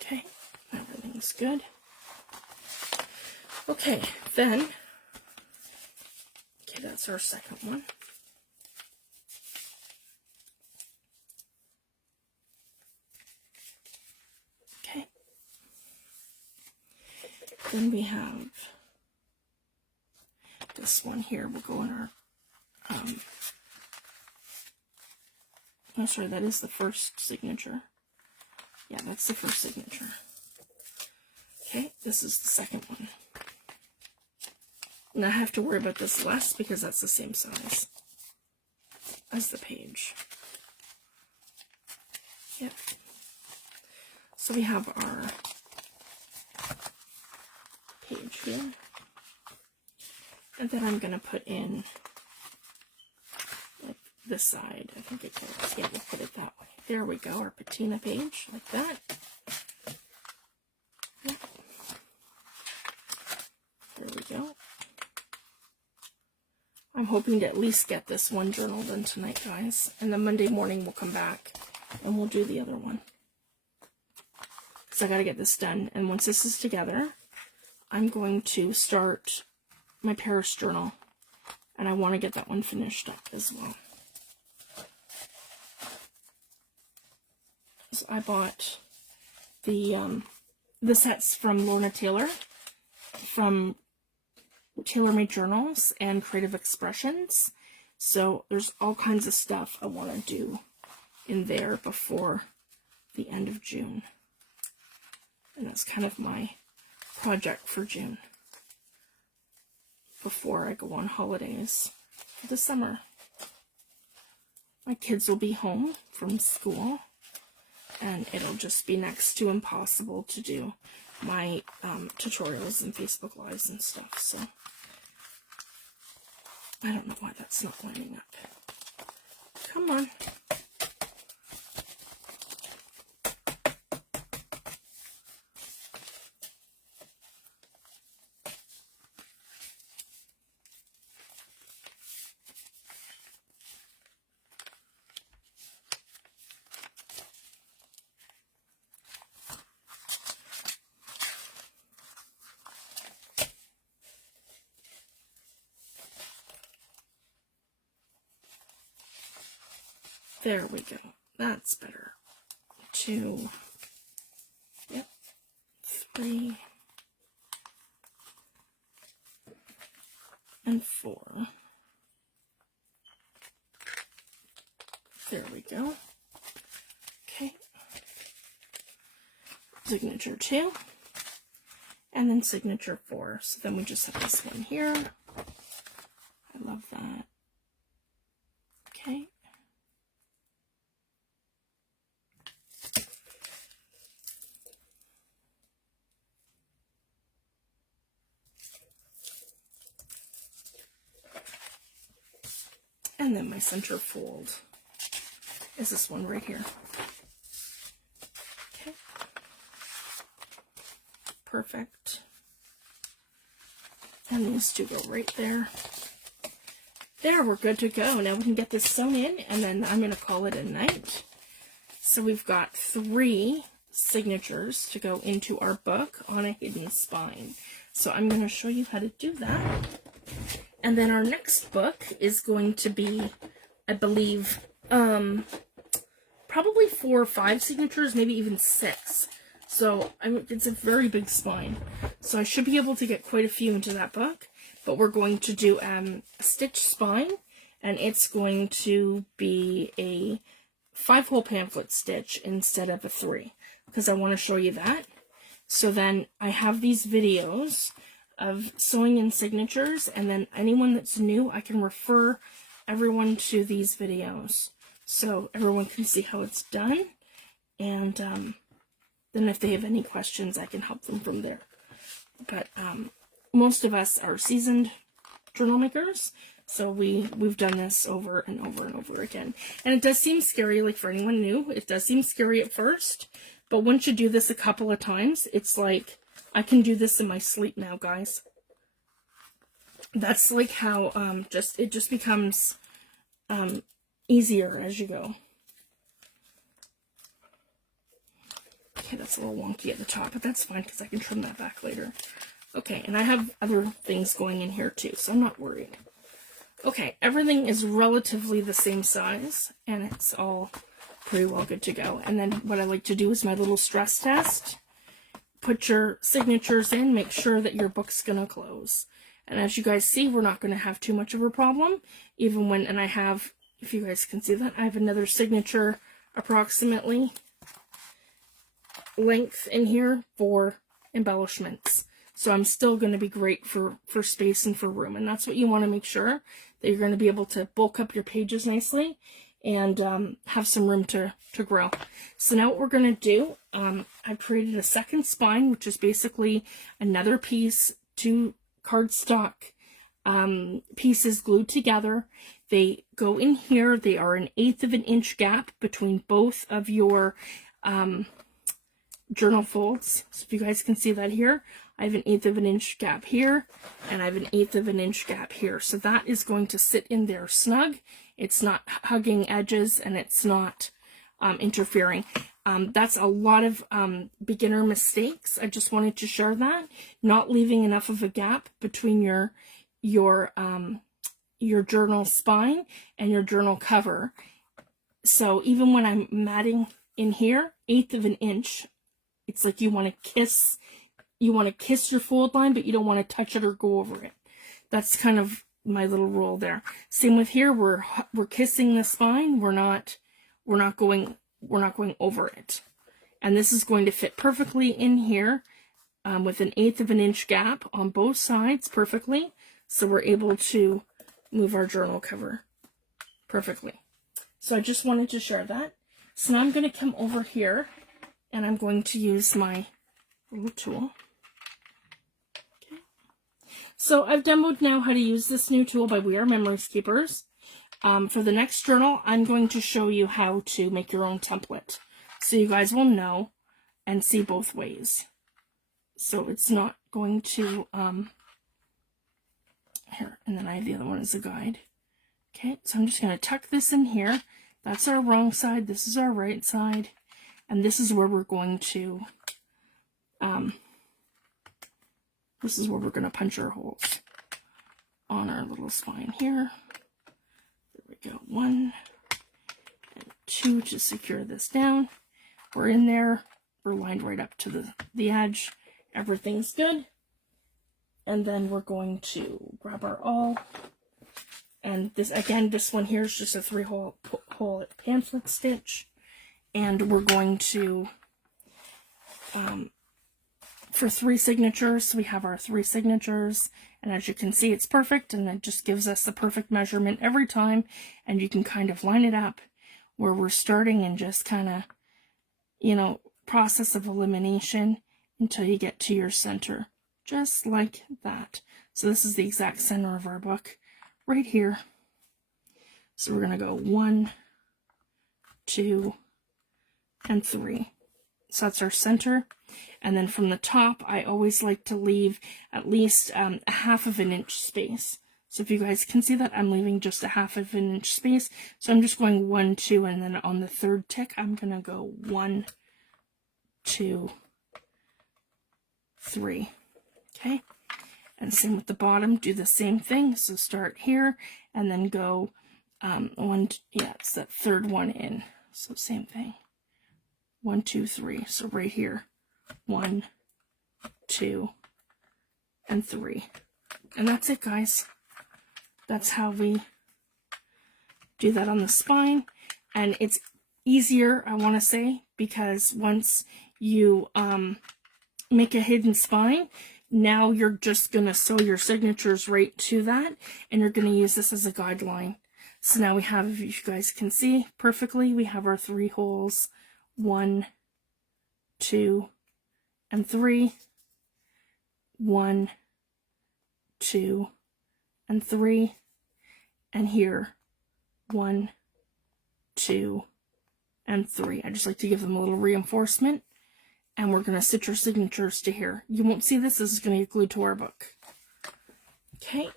Okay, everything's good. Okay, then, okay, that's our second one. Okay. Then we have this one here. We'll go in our, oh, sorry, that is the first signature. Yeah, that's the first signature. Okay, this is the second one. And I have to worry about this less because that's the same size as the page. Yep. So we have our page here. And then I'm going to put in like this side. I think it goes. Yeah, we'll put it that way. There we go, our patina page, like that. Yep. There we go. I'm hoping to at least get this one journal done tonight, guys. And then Monday morning we'll come back and we'll do the other one. So I got to get this done. And once this is together, I'm going to start my Paris journal. And I want to get that one finished up as well. So I bought the sets from Lorna Taylor from Tailor Made Journals and Creative Expressions. So there's all kinds of stuff I want to do in there before the end of June. And that's kind of my project for June before I go on holidays for the summer. My kids will be home from school and it'll just be next to impossible to do my tutorials and Facebook Lives and stuff, so I don't know why that's not lining up. Come on. There we go. That's better. 2, yep, 3, and 4. There we go. Okay. Signature 2, and then signature 4. So then we just have this one here. I love that. Okay. And then my center fold is this one right here. Okay. Perfect. And these two go right there. There, we're good to go. Now we can get this sewn in, and then I'm going to call it a night. So we've got 3 signatures to go into our book on a hidden spine. So I'm going to show you how to do that. And then our next book is going to be, I believe, probably 4 or 5 signatures, maybe even 6. So it's a very big spine. So I should be able to get quite a few into that book. But we're going to do a stitched spine, and it's going to be a 5-hole pamphlet stitch instead of a 3, because I want to show you that. So then I have these videos of sewing in signatures, and then anyone that's new, I can refer everyone to these videos so everyone can see how it's done, and then if they have any questions, I can help them from there. But most of us are seasoned journal makers, so we've done this over and over and over again. And it does seem scary, like for anyone new, it does seem scary at first, but once you do this a couple of times, it's like, I can do this in my sleep now, guys. that's like how it just becomes easier as you go. Okay, that's a little wonky at the top, but that's fine because I can trim that back later. Okay, and I have other things going in here too, so I'm not worried. Okay, everything is relatively the same size, and it's all pretty well good to go. And then what I like to do is my little stress test. Put your signatures in, make sure that your book's going to close. And as you guys see, we're not going to have too much of a problem, even when, and I have, if you guys can see that, I have another signature approximately length in here for embellishments. So I'm still going to be great for space and for room. And that's what you want to make sure, that you're going to be able to bulk up your pages nicely and have some room to grow. So now what we're going to do, I've created a second spine, which is basically another piece, 2 cardstock pieces glued together. They go in here. They are 1/8 of an inch gap between both of your journal folds. So if you guys can see that here, I have 1/8 of an inch gap here, and I have 1/8 of an inch gap here. So that is going to sit in there snug. It's not hugging edges, and it's not interfering. That's a lot of beginner mistakes. I just wanted to share that. Not leaving enough of a gap between your journal spine and your journal cover. So even when I'm matting in here, 1/8 of an inch, it's like you want to kiss your fold line, but you don't want to touch it or go over it. That's kind of my little rule there. Same with here, we're kissing the spine. We're not going over it. And this is going to fit perfectly in here with 1/8 of an inch gap on both sides perfectly. So we're able to move our journal cover perfectly. So I just wanted to share that. So now I'm going to come over here and I'm going to use my little tool. Okay. So I've demoed now how to use this new tool by We Are Memories Keepers. For the next journal, I'm going to show you how to make your own template. So you guys will know and see both ways. So it's not going to, here, and then I have the other one as a guide. Okay, so I'm just going to tuck this in here. That's our wrong side, this is our right side, and this is where we're going to, punch our holes on our little spine here. There we go, 1 and 2 to secure this down. We're in there, we're lined right up to the edge, everything's good. And then we're going to grab our awl. And this, again, this one here is just a 3-hole pamphlet stitch. And we're going to, for 3 signatures, we have our 3 signatures. And as you can see, it's perfect. And it just gives us the perfect measurement every time. And you can kind of line it up where we're starting and just kind of, you know, process of elimination until you get to your center. Just like that. So this is the exact center of our book right here. So we're going to go 1, 2, and 3. So that's our center. And then from the top, I always like to leave at least a 1/2 of an inch space. So if you guys can see that, I'm leaving just a 1/2 of an inch space. So I'm just going 1, 2, and then on the 3rd tick, I'm going to go 1, 2, 3. Okay, and same with the bottom, do the same thing. So start here and then go it's that 3rd one in. So same thing, 1, 2, 3. So right here, 1, 2, and 3. And that's it, guys. That's how we do that on the spine. And it's easier, I want to say, because once you make a hidden spine, now you're just going to sew your signatures right to that, and you're going to use this as a guideline. So now we have, if you guys can see perfectly, we have our 3 holes, 1, 2, and 3, 1, 2, and 3, and here, 1, 2, and 3. I just like to give them a little reinforcement. And we're going to stitch our signatures to here. You won't see this. This is going to get glued to our book. Okay.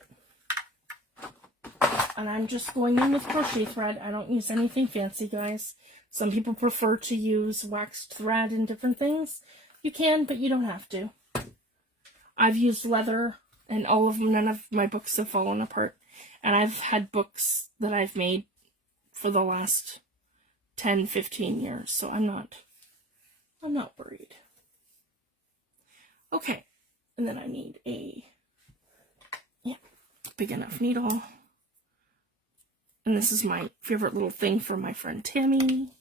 And I'm just going in with crochet thread. I don't use anything fancy, guys. Some people prefer to use waxed thread and different things. You can, but you don't have to. I've used leather, and all of them, none of my books have fallen apart. And I've had books that I've made for the last 10, 15 years, so I'm not worried. Okay, and then I need a big enough needle. And this is my favorite little thing from my friend Tammy.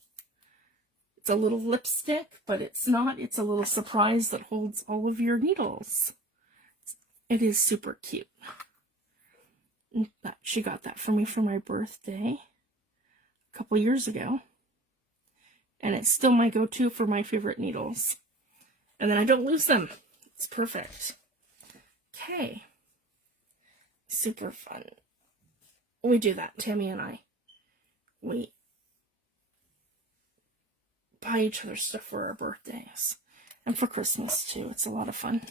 It's a little lipstick, but it's not. It's a little surprise that holds all of your needles. It is super cute. She got that for me for my birthday a couple years ago. And it's still my go-to for my favorite needles. And then I don't lose them. It's perfect. Okay. Super fun. We do that, Tammy and I. We buy each other stuff for our birthdays. And for Christmas, too. It's a lot of fun.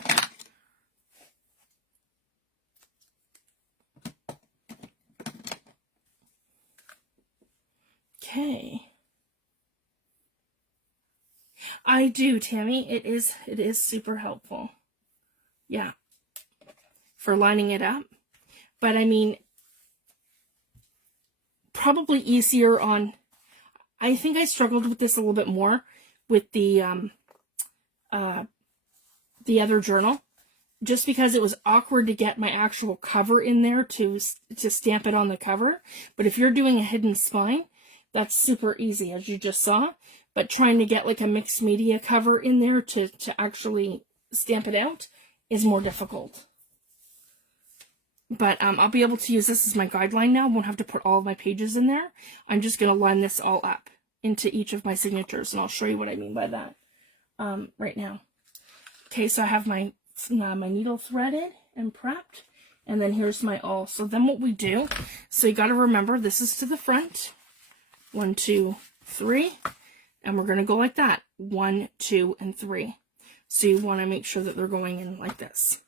Okay. I do, Tammy. It is super helpful. Yeah. For lining it up. But I mean, probably easier on, I think I struggled with this a little bit more with the other journal, just because it was awkward to get my actual cover in there to stamp it on the cover. But if you're doing a hidden spine, that's super easy, as you just saw. But trying to get like a mixed media cover in there to actually stamp it out is more difficult. But I'll be able to use this as my guideline now. I won't have to put all of my pages in there. I'm just going to line this all up into each of my signatures, and I'll show you what I mean by that right now. Okay, so I have my needle threaded and prepped, and then here's my awl. So then what we do, so you got to remember, this is to the front. 1, 2, 3, and we're going to go like that. 1, 2, and 3. So you want to make sure that they're going in like this.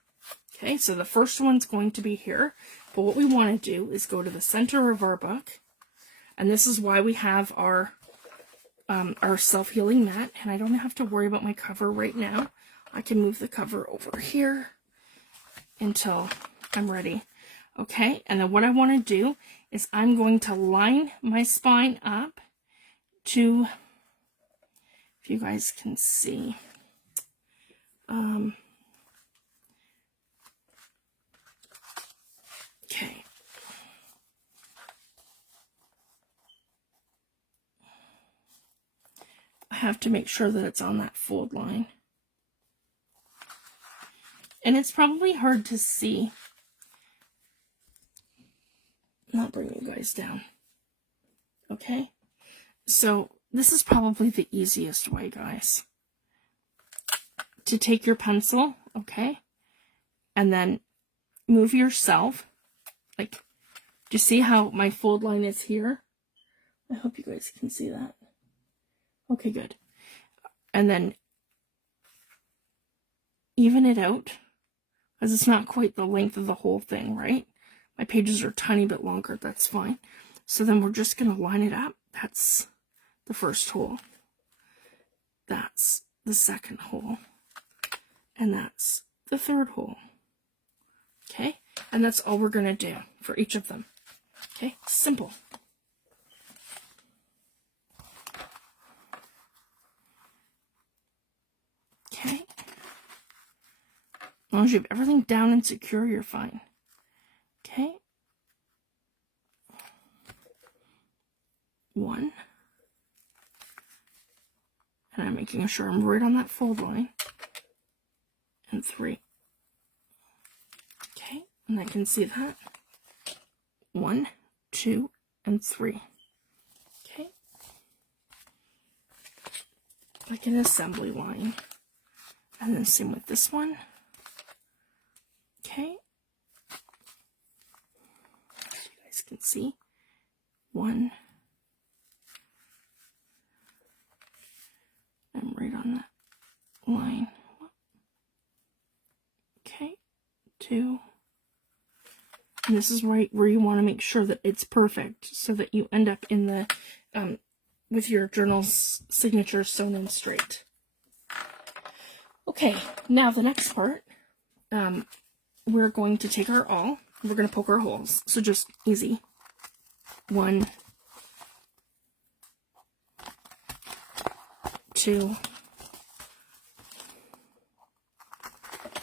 Okay, so the first one's going to be here, but what we want to do is go to the center of our book, and this is why we have our self-healing mat, and I don't have to worry about my cover right now. I can move the cover over here until I'm ready. Okay, and then what I want to do is I'm going to line my spine up to, if you guys can see, okay. I have to make sure that it's on that fold line. And it's probably hard to see. Not bring you guys down. Okay? So this is probably the easiest way, guys. To take your pencil, okay? And then move yourself. Like, do you see how my fold line is here? I hope you guys can see that. Okay, good. And then even it out, because it's not quite the length of the whole thing, right? My pages are a tiny bit longer, that's fine. So then we're just going to line it up. That's the first hole. That's the second hole. And that's the third hole. Okay? And that's all we're going to do for each of them. Okay? Simple. Okay? As long as you have everything down and secure, you're fine. Okay? 1. And I'm making sure I'm right on that fold line. And 3. Okay? And I can see that. 1, 2, and 3. Okay? Like an assembly line. And then same with this one. Okay? So you guys can see. 1. I'm right on that line. Okay? 2. And this is right where you want to make sure that it's perfect so that you end up in the, with your journal's signature sewn in straight. Okay, now the next part, we're going to take our awl, we're going to poke our holes. So just easy. 1, 2,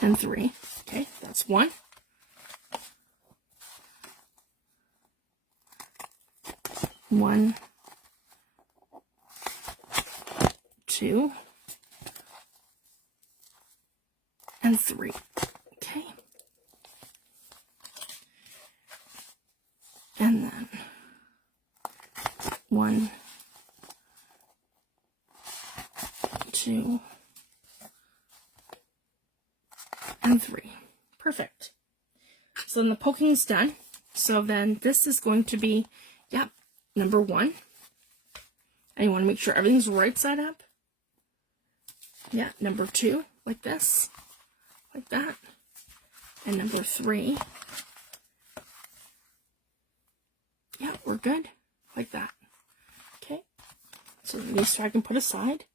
and 3. Okay, that's 1. 1, 2, and 3. Okay. And then 1, 2, and 3. Perfect. So then the poking's done. So then this is going to be, yep, number 1. And you want to make sure everything's right side up. Yeah, number 2, like this, like that. And number 3. Yeah, we're good, like that. Okay, so these two I can put aside.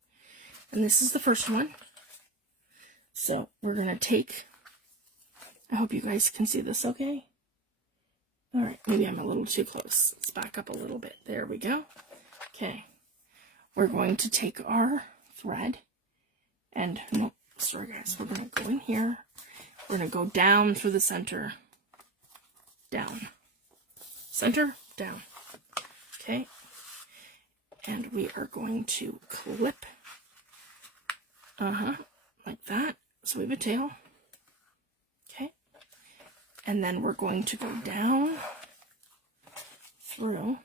And this is the first one. So we're going to take, I hope you guys can see this okay. All right, maybe I'm a little too close. Let's back up a little bit. There we go. Okay, we're going to take our thread and, no, sorry guys, we're going to go in here. We're going to go down through the center, down, center, down. Okay, and we are going to clip, like that, so we have a tail. Okay, and then we're going to go down through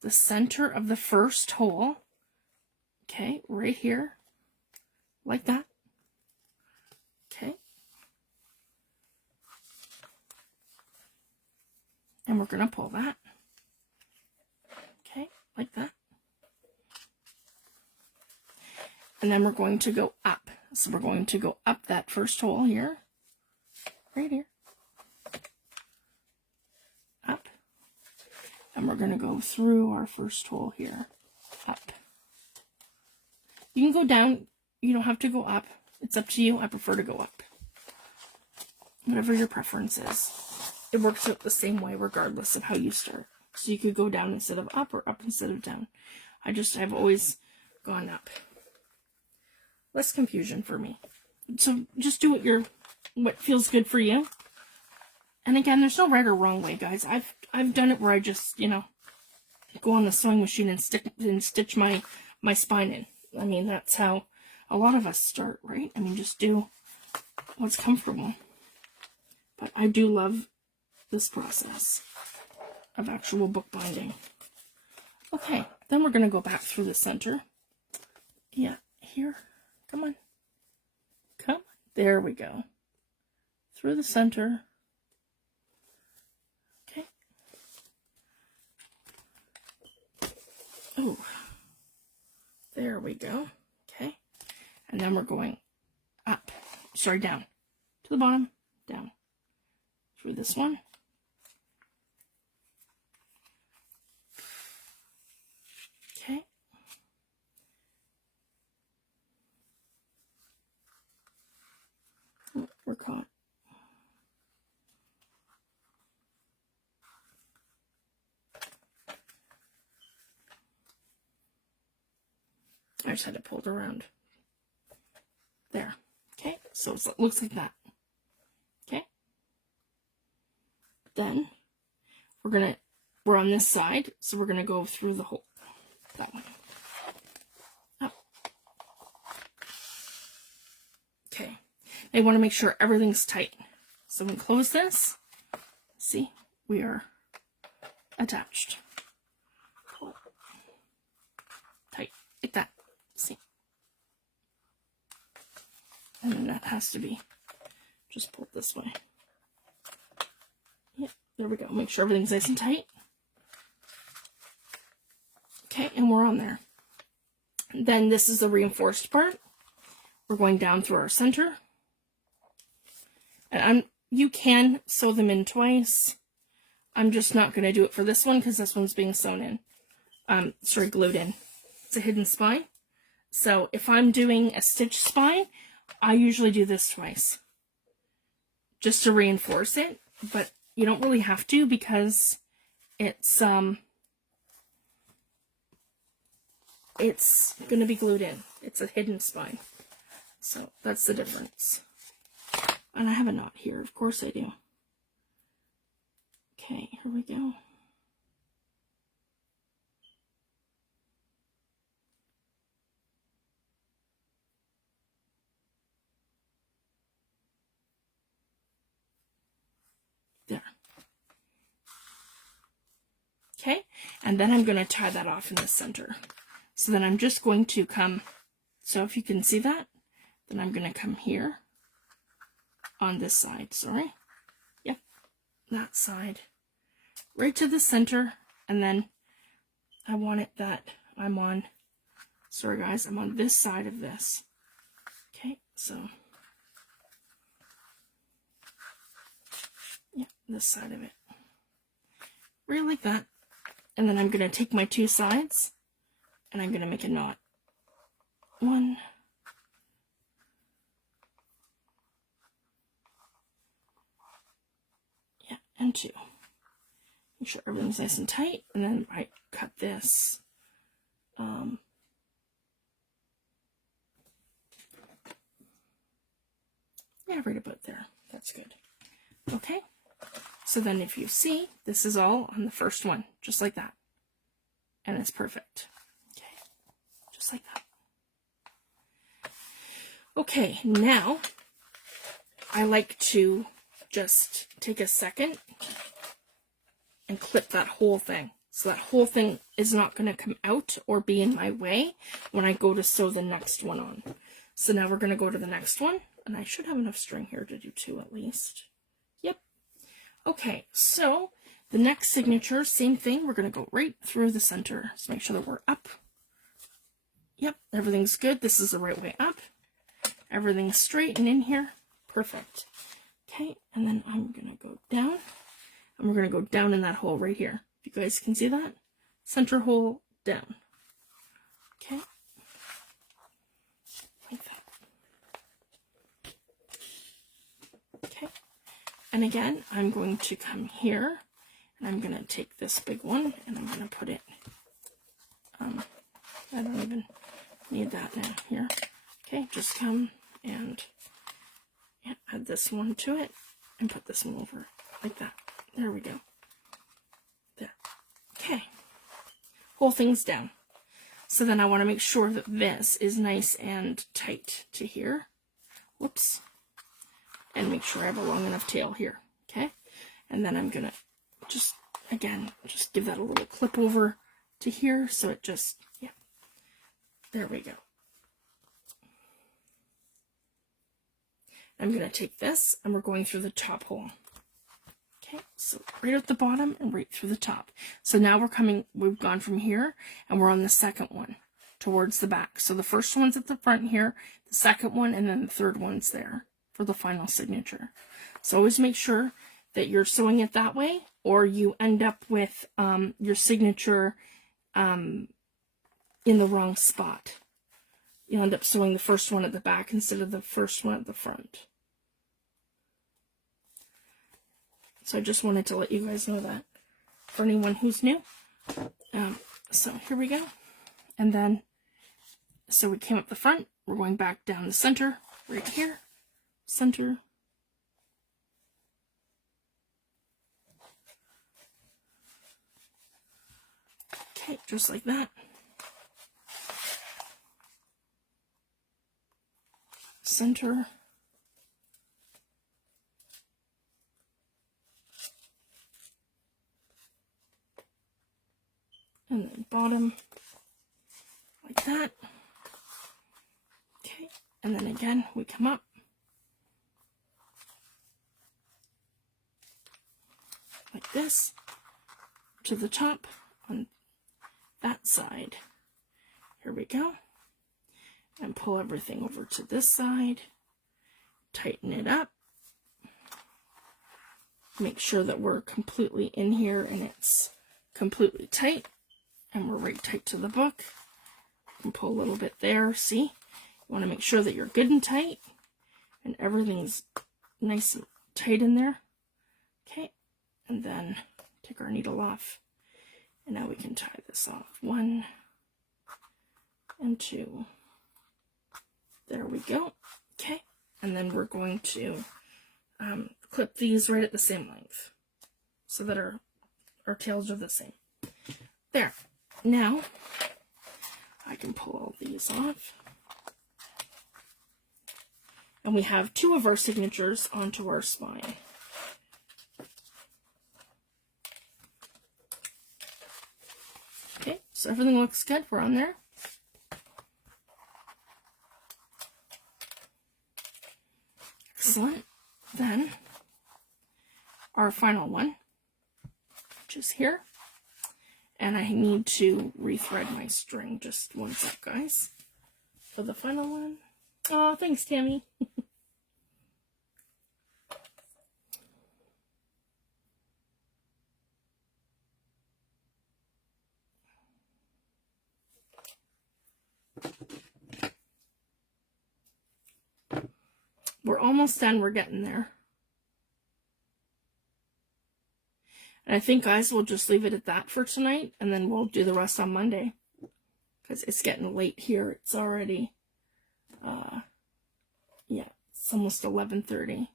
the center of the first hole. Okay, right here, like that. Okay, and we're going to pull that. Okay, like that. And then we're going to go up. So we're going to go up that first hole here, right here, up. And we're going to go through our first hole here, up. You can go down. You don't have to go up. It's up to you. I prefer to go up. Whatever your preference is. It works out the same way regardless of how you start. So you could go down instead of up or up instead of down. I've always gone up. Less confusion for me. So just do what feels good for you. And again, there's no right or wrong way, guys. I've done it where I just, go on the sewing machine and stitch my spine in. I mean, that's how a lot of us start, right? I mean, just do what's comfortable. But I do love this process of actual bookbinding. Okay, then we're going to go back through the center. Yeah, here. Come on. Come on. There we go. Through the center. Okay. Oh. There we go. Okay. And then we're going up. Sorry, down. To the bottom. Down. Through this one. Okay. Oh, we're caught. I just had to pull it around. There. Okay, so it looks like that. Okay. Then we're on this side, so we're gonna go through the hole. That one. Up. Okay. I want to make sure everything's tight. So we close this. See, we are attached. Pull it. Tight, like that. See? And then that has to be just pulled this way. Yep, there we go. Make sure everything's nice and tight. Okay, and we're on there. Then this is the reinforced part. We're going down through our center. And you can sew them in twice. I'm just not going to do it for this one because this one's being sewn in. Glued in. It's a hidden spine. So if I'm doing a stitch spine, I usually do this twice. Just to reinforce it, but you don't really have to because it's going to be glued in. It's a hidden spine. So that's the difference. And I have a knot here. Of course I do. Okay, here we go. There. Okay, and then I'm going to tie that off in the center. So then I'm just going to come, so if you can see that, then I'm going to come here on this side, sorry. Yep, that side. Right to the center, and then I want it that I'm on, sorry guys, I'm on this side of this. Okay, so, yeah, this side of it. Right like that. And then I'm going to take my two sides, and I'm going to make a knot. 1, yeah, and 2. Make sure everything's nice and tight, and then I cut this. Yeah, right about there. That's good. Okay. So then if you see, this is all on the first one, just like that. And it's perfect. Okay, just like that. Okay, now I like to just take a second and clip that whole thing. So that whole thing is not going to come out or be in my way when I go to sew the next one on. So now we're going to go to the next one. And I should have enough string here to do 2 at least. Yep. Okay, so the next signature, same thing. We're going to go right through the center. So make sure that we're up. Yep, everything's good. This is the right way up. Everything's straight and in here. Perfect. Okay, and then I'm going to go down. And we're going to go down in that hole right here. If you guys can see that. Center hole down. Okay. Like that. Okay. And again, I'm going to come here. And I'm going to take this big one. And I'm going to put it. I don't even need that now. Here. Okay, just come and add this one to it. And put this one over like that. There we go. There. Okay. Whole thing's down. So then I want to make sure that this is nice and tight to here. Whoops. And make sure I have a long enough tail here. Okay. And then I'm going to just, again, just give that a little clip over to here. So it just, yeah. There we go. I'm going to take this and we're going through the top hole. Okay, so right at the bottom and right through the top. So now we've gone from here and we're on the second one towards the back. So the first one's at the front here, the second one, and then the third one's there for the final signature. So always make sure that you're sewing it that way or you end up with your signature in the wrong spot. You'll end up sewing the first one at the back instead of the first one at the front. So I just wanted to let you guys know that for anyone who's new. So here we go. And then, so we came up the front. We're going back down the center, right here. Center. Okay, just like that. Center. And then bottom, like that. Okay, and then again, we come up. Like this, to the top on that side. Here we go. And pull everything over to this side. Tighten it up. make sure that we're completely in here and it's completely tight, and we're right tight to the book. You can pull a little bit there, see? You want to make sure that you're good and tight and everything's nice and tight in there. Okay, and then take our needle off, and now we can tie this off. 1 and 2. There we go. Okay, and then we're going to clip these right at the same length so that our tails are the same. There. Now I can pull all these off, and we have 2 of our signatures onto our spine. Okay, so everything looks good. We're on there. Excellent. Then our final one, which is here, and I need to rethread my string. Just one sec, guys, for the final one. Oh, thanks, Tammy. We're almost done. We're getting there. And I think, guys, we'll just leave it at that for tonight, and then we'll do the rest on Monday, because it's getting late here. It's already, yeah, it's almost 11:30.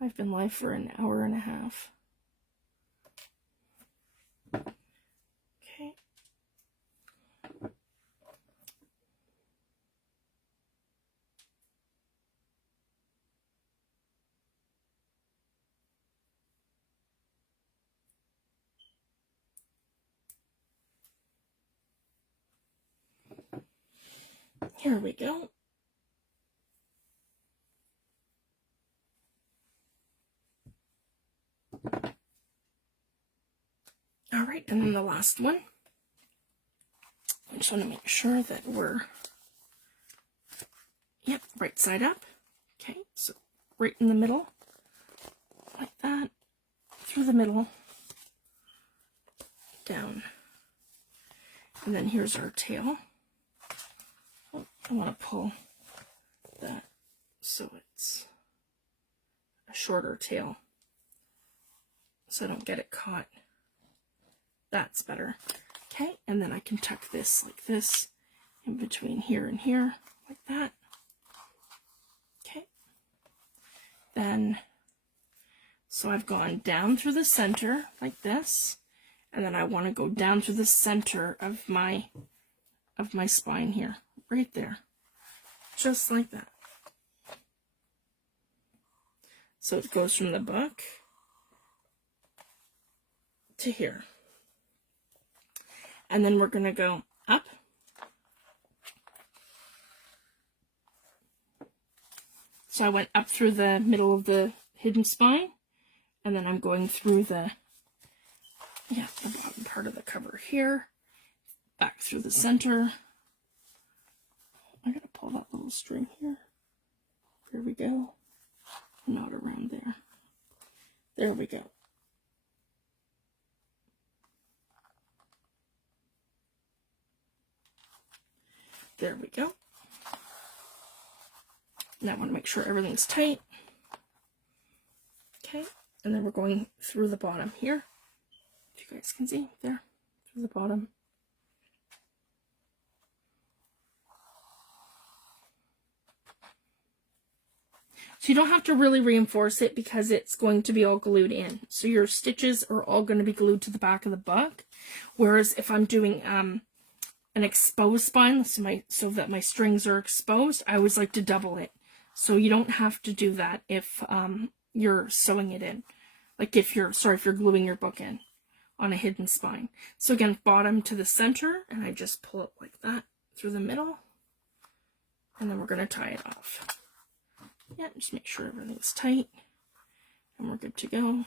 I've been live for an hour and a half. Okay. Here we go. All right, and then the last one. I just want to make sure that we're, yep, right side up. Okay, so right in the middle, like that, through the middle, down. And then here's our tail. Oh, I want to pull that so it's a shorter tail, so I don't get it caught. That's better. Okay, and then I can tuck this like this in between here and here, like that. Okay. Then, so I've gone down through the center like this, and then I want to go down through the center of my spine here, right there, just like that. So it goes from the book to here. And then we're going to go up. So I went up through the middle of the hidden spine, and then I'm going through the bottom part of the cover here, back through the center. I gotta pull that little string here. There we go. Not around there. There we go. There we go. Now I want to make sure everything's tight. Okay, and then we're going through the bottom here. If you guys can see, there, through the bottom. So you don't have to really reinforce it because it's going to be all glued in. So your stitches are all going to be glued to the back of the book. Whereas if I'm doing an exposed spine, so that my strings are exposed, I always like to double it. So you don't have to do that if you're sewing it in. Like if you're gluing your book in on a hidden spine. So again, bottom to the center, and I just pull it like that through the middle. And then we're going to tie it off. Yeah, just make sure everything's tight. And we're good to go.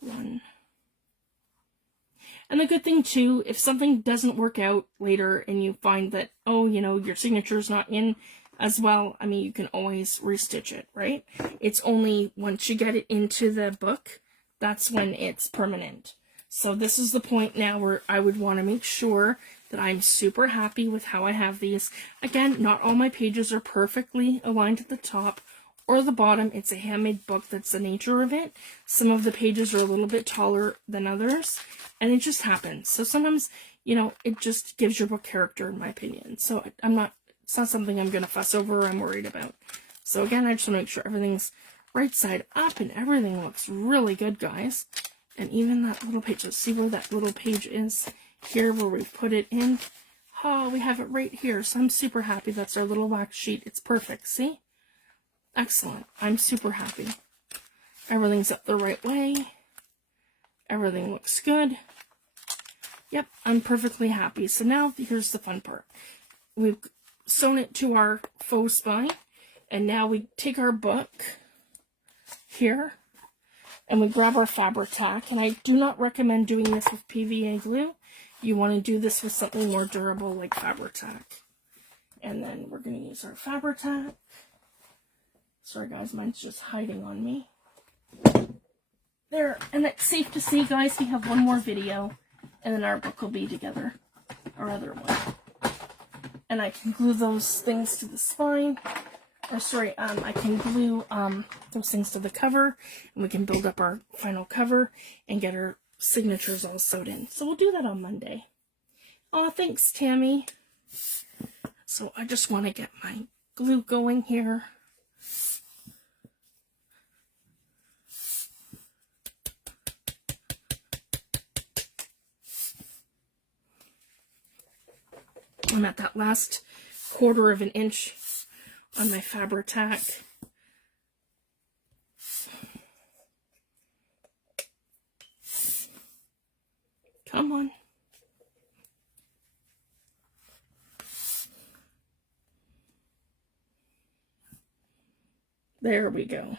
One. And the good thing too, if something doesn't work out later and you find that, oh, you know, your signature's not in, as well. I mean, you can always restitch it, right? It's only once you get it into the book, that's when it's permanent. So this is the point now where I would want to make sure that I'm super happy with how I have these. Again, not all my pages are perfectly aligned at the top or the bottom. It's a handmade book, that's the nature of it. Some of the pages are a little bit taller than others, and it just happens. So sometimes, you know, it just gives your book character, in my opinion. So it's not something I'm going to fuss over or I'm worried about. So again, I just want to make sure everything's right side up and everything looks really good, guys. And even that little page, let's see where that little page is here, where we put it in. Oh, we have it right here. So I'm super happy. That's our little wax sheet. It's perfect. See? Excellent. I'm super happy. Everything's up the right way. Everything looks good. Yep, I'm perfectly happy. So now here's the fun part. We've sewn it to our faux spine, and now we take our book here and we grab our fabric tack. And I do not recommend doing this with PVA glue. You want to do this with something more durable like fabric tack. And then we're going to use our fabric tack. Sorry guys, mine's just hiding on me. There, and it's safe to see, guys, we have one more video and then our book will be together, our other one. And I can glue those things to the spine. Or sorry, I can glue those things to the cover, and we can build up our final cover and get our signatures all sewed in. So we'll do that on Monday. Oh, thanks, Tammy. So I just want to get my glue going here. I'm at that last 1/4 of an inch on my fabric tack. Come on. There we go.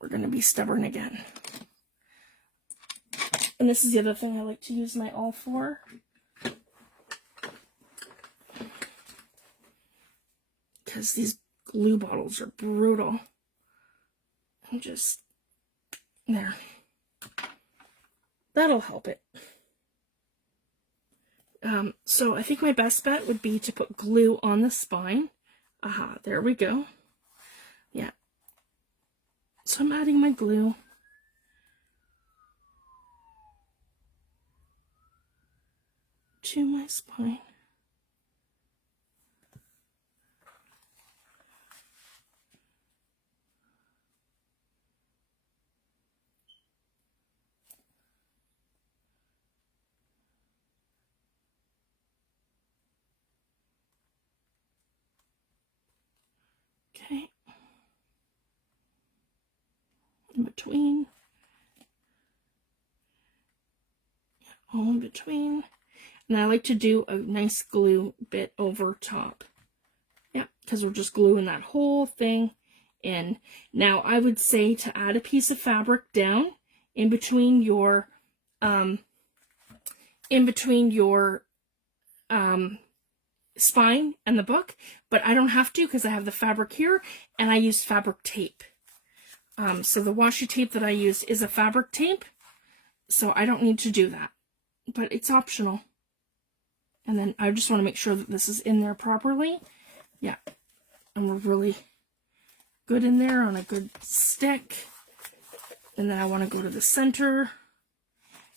We're going to be stubborn again. And this is the other thing I like to use my awl for. Because these glue bottles are brutal. And just, there. That'll help it. So I think my best bet would be to put glue on the spine. Aha, there we go. Yeah. So I'm adding my glue. To my spine. Okay. In between. All in between. And I like to do a nice glue bit over top. Yeah, because we're just gluing that whole thing in. Now, I would say to add a piece of fabric down in between your spine and the book, but I don't have to because I have the fabric here, and I use fabric tape. So the washi tape that I use is a fabric tape, so I don't need to do that, but it's optional. And then I just want to make sure that this is in there properly. Yeah, and we're really good in there on a good stick. And then I want to go to the center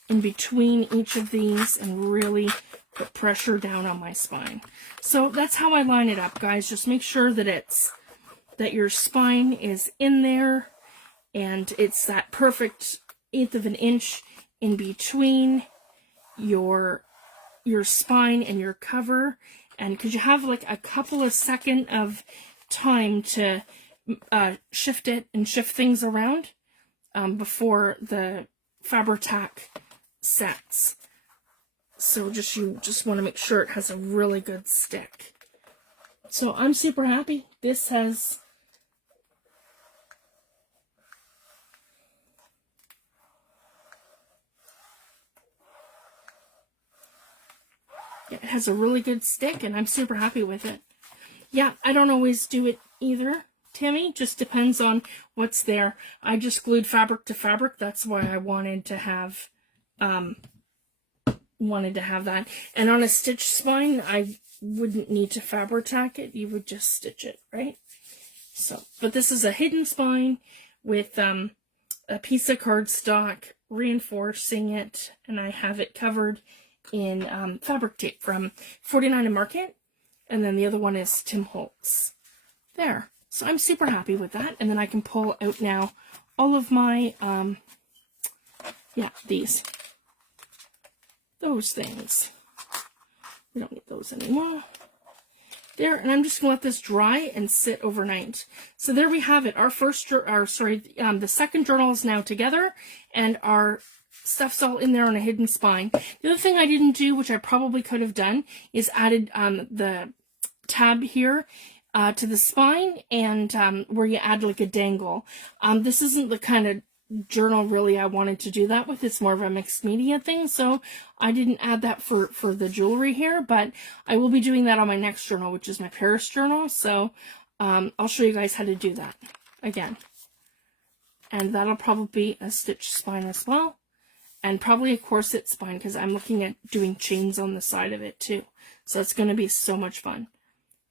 in between each of these and really put pressure down on my spine. So that's how I line it up, guys. Just make sure that your spine is in there and it's that perfect 1/8 of an inch in between your spine and your cover. And because you have like a couple of seconds of time to shift it and shift things around before the fabric tack sets. So you just want to make sure it has a really good stick. So I'm super happy. This has a really good stick, and I'm super happy with it. yeah, I don't always do it either, Tammy. Just depends on what's there. I just glued fabric to fabric. That's why I wanted to have that. And on a stitch spine, I wouldn't need to fabric tack it. You would just stitch it, right? So, but this is a hidden spine with a piece of cardstock reinforcing it, and I have it covered in fabric tape from 49 and Market, and then the other one is Tim Holtz. There. So I'm super happy with that, and then I can pull out now all of my, those things. We don't need those anymore. There, and I'm just going to let this dry and sit overnight. So there we have it. The second journal is now together, and our stuff's all in there on a hidden spine. The other thing I didn't do, which I probably could have done, is added the tab here to the spine, and where you add like a dangle. This isn't the kind of journal really I wanted to do that with. It's more of a mixed media thing, so I didn't add that for the jewelry here, but I will be doing that on my next journal, which is my Paris journal. So I'll show you guys how to do that again, and that'll probably be a stitch spine as well, and probably a corset spine, because I'm looking at doing chains on the side of it too, so it's going to be so much fun.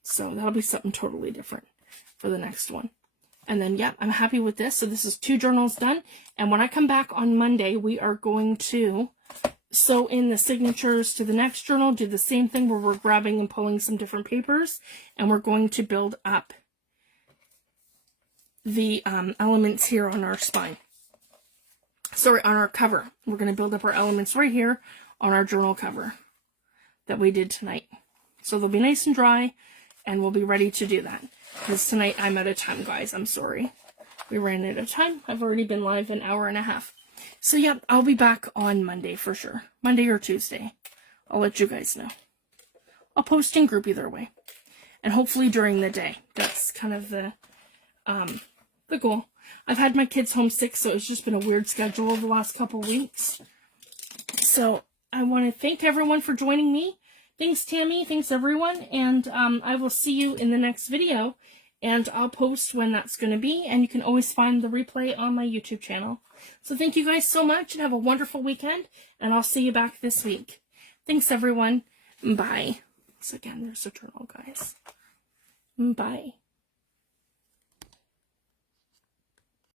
So that'll be something totally different for the next one. And then, yeah, I'm happy with this. So this is 2 journals done. And when I come back on Monday, we are going to sew in the signatures to the next journal, do the same thing where we're grabbing and pulling some different papers, and we're going to build up the elements here on our spine. Sorry, on our cover. We're going to build up our elements right here on our journal cover that we did tonight. So they'll be nice and dry, and we'll be ready to do that. Because tonight I'm out of time, guys. I'm sorry. We ran out of time. I've already been live an hour and a half. So, yeah, I'll be back on Monday for sure. Monday or Tuesday. I'll let you guys know. I'll post in group either way. And hopefully during the day. That's kind of the goal. I've had my kids homesick, so it's just been a weird schedule the last couple weeks. So, I want to thank everyone for joining me. Thanks, Tammy. Thanks, everyone. And I will see you in the next video. And I'll post when that's going to be. And you can always find the replay on my YouTube channel. So thank you guys so much, and have a wonderful weekend. And I'll see you back this week. Thanks, everyone. Bye. So again, there's a journal, guys. Bye.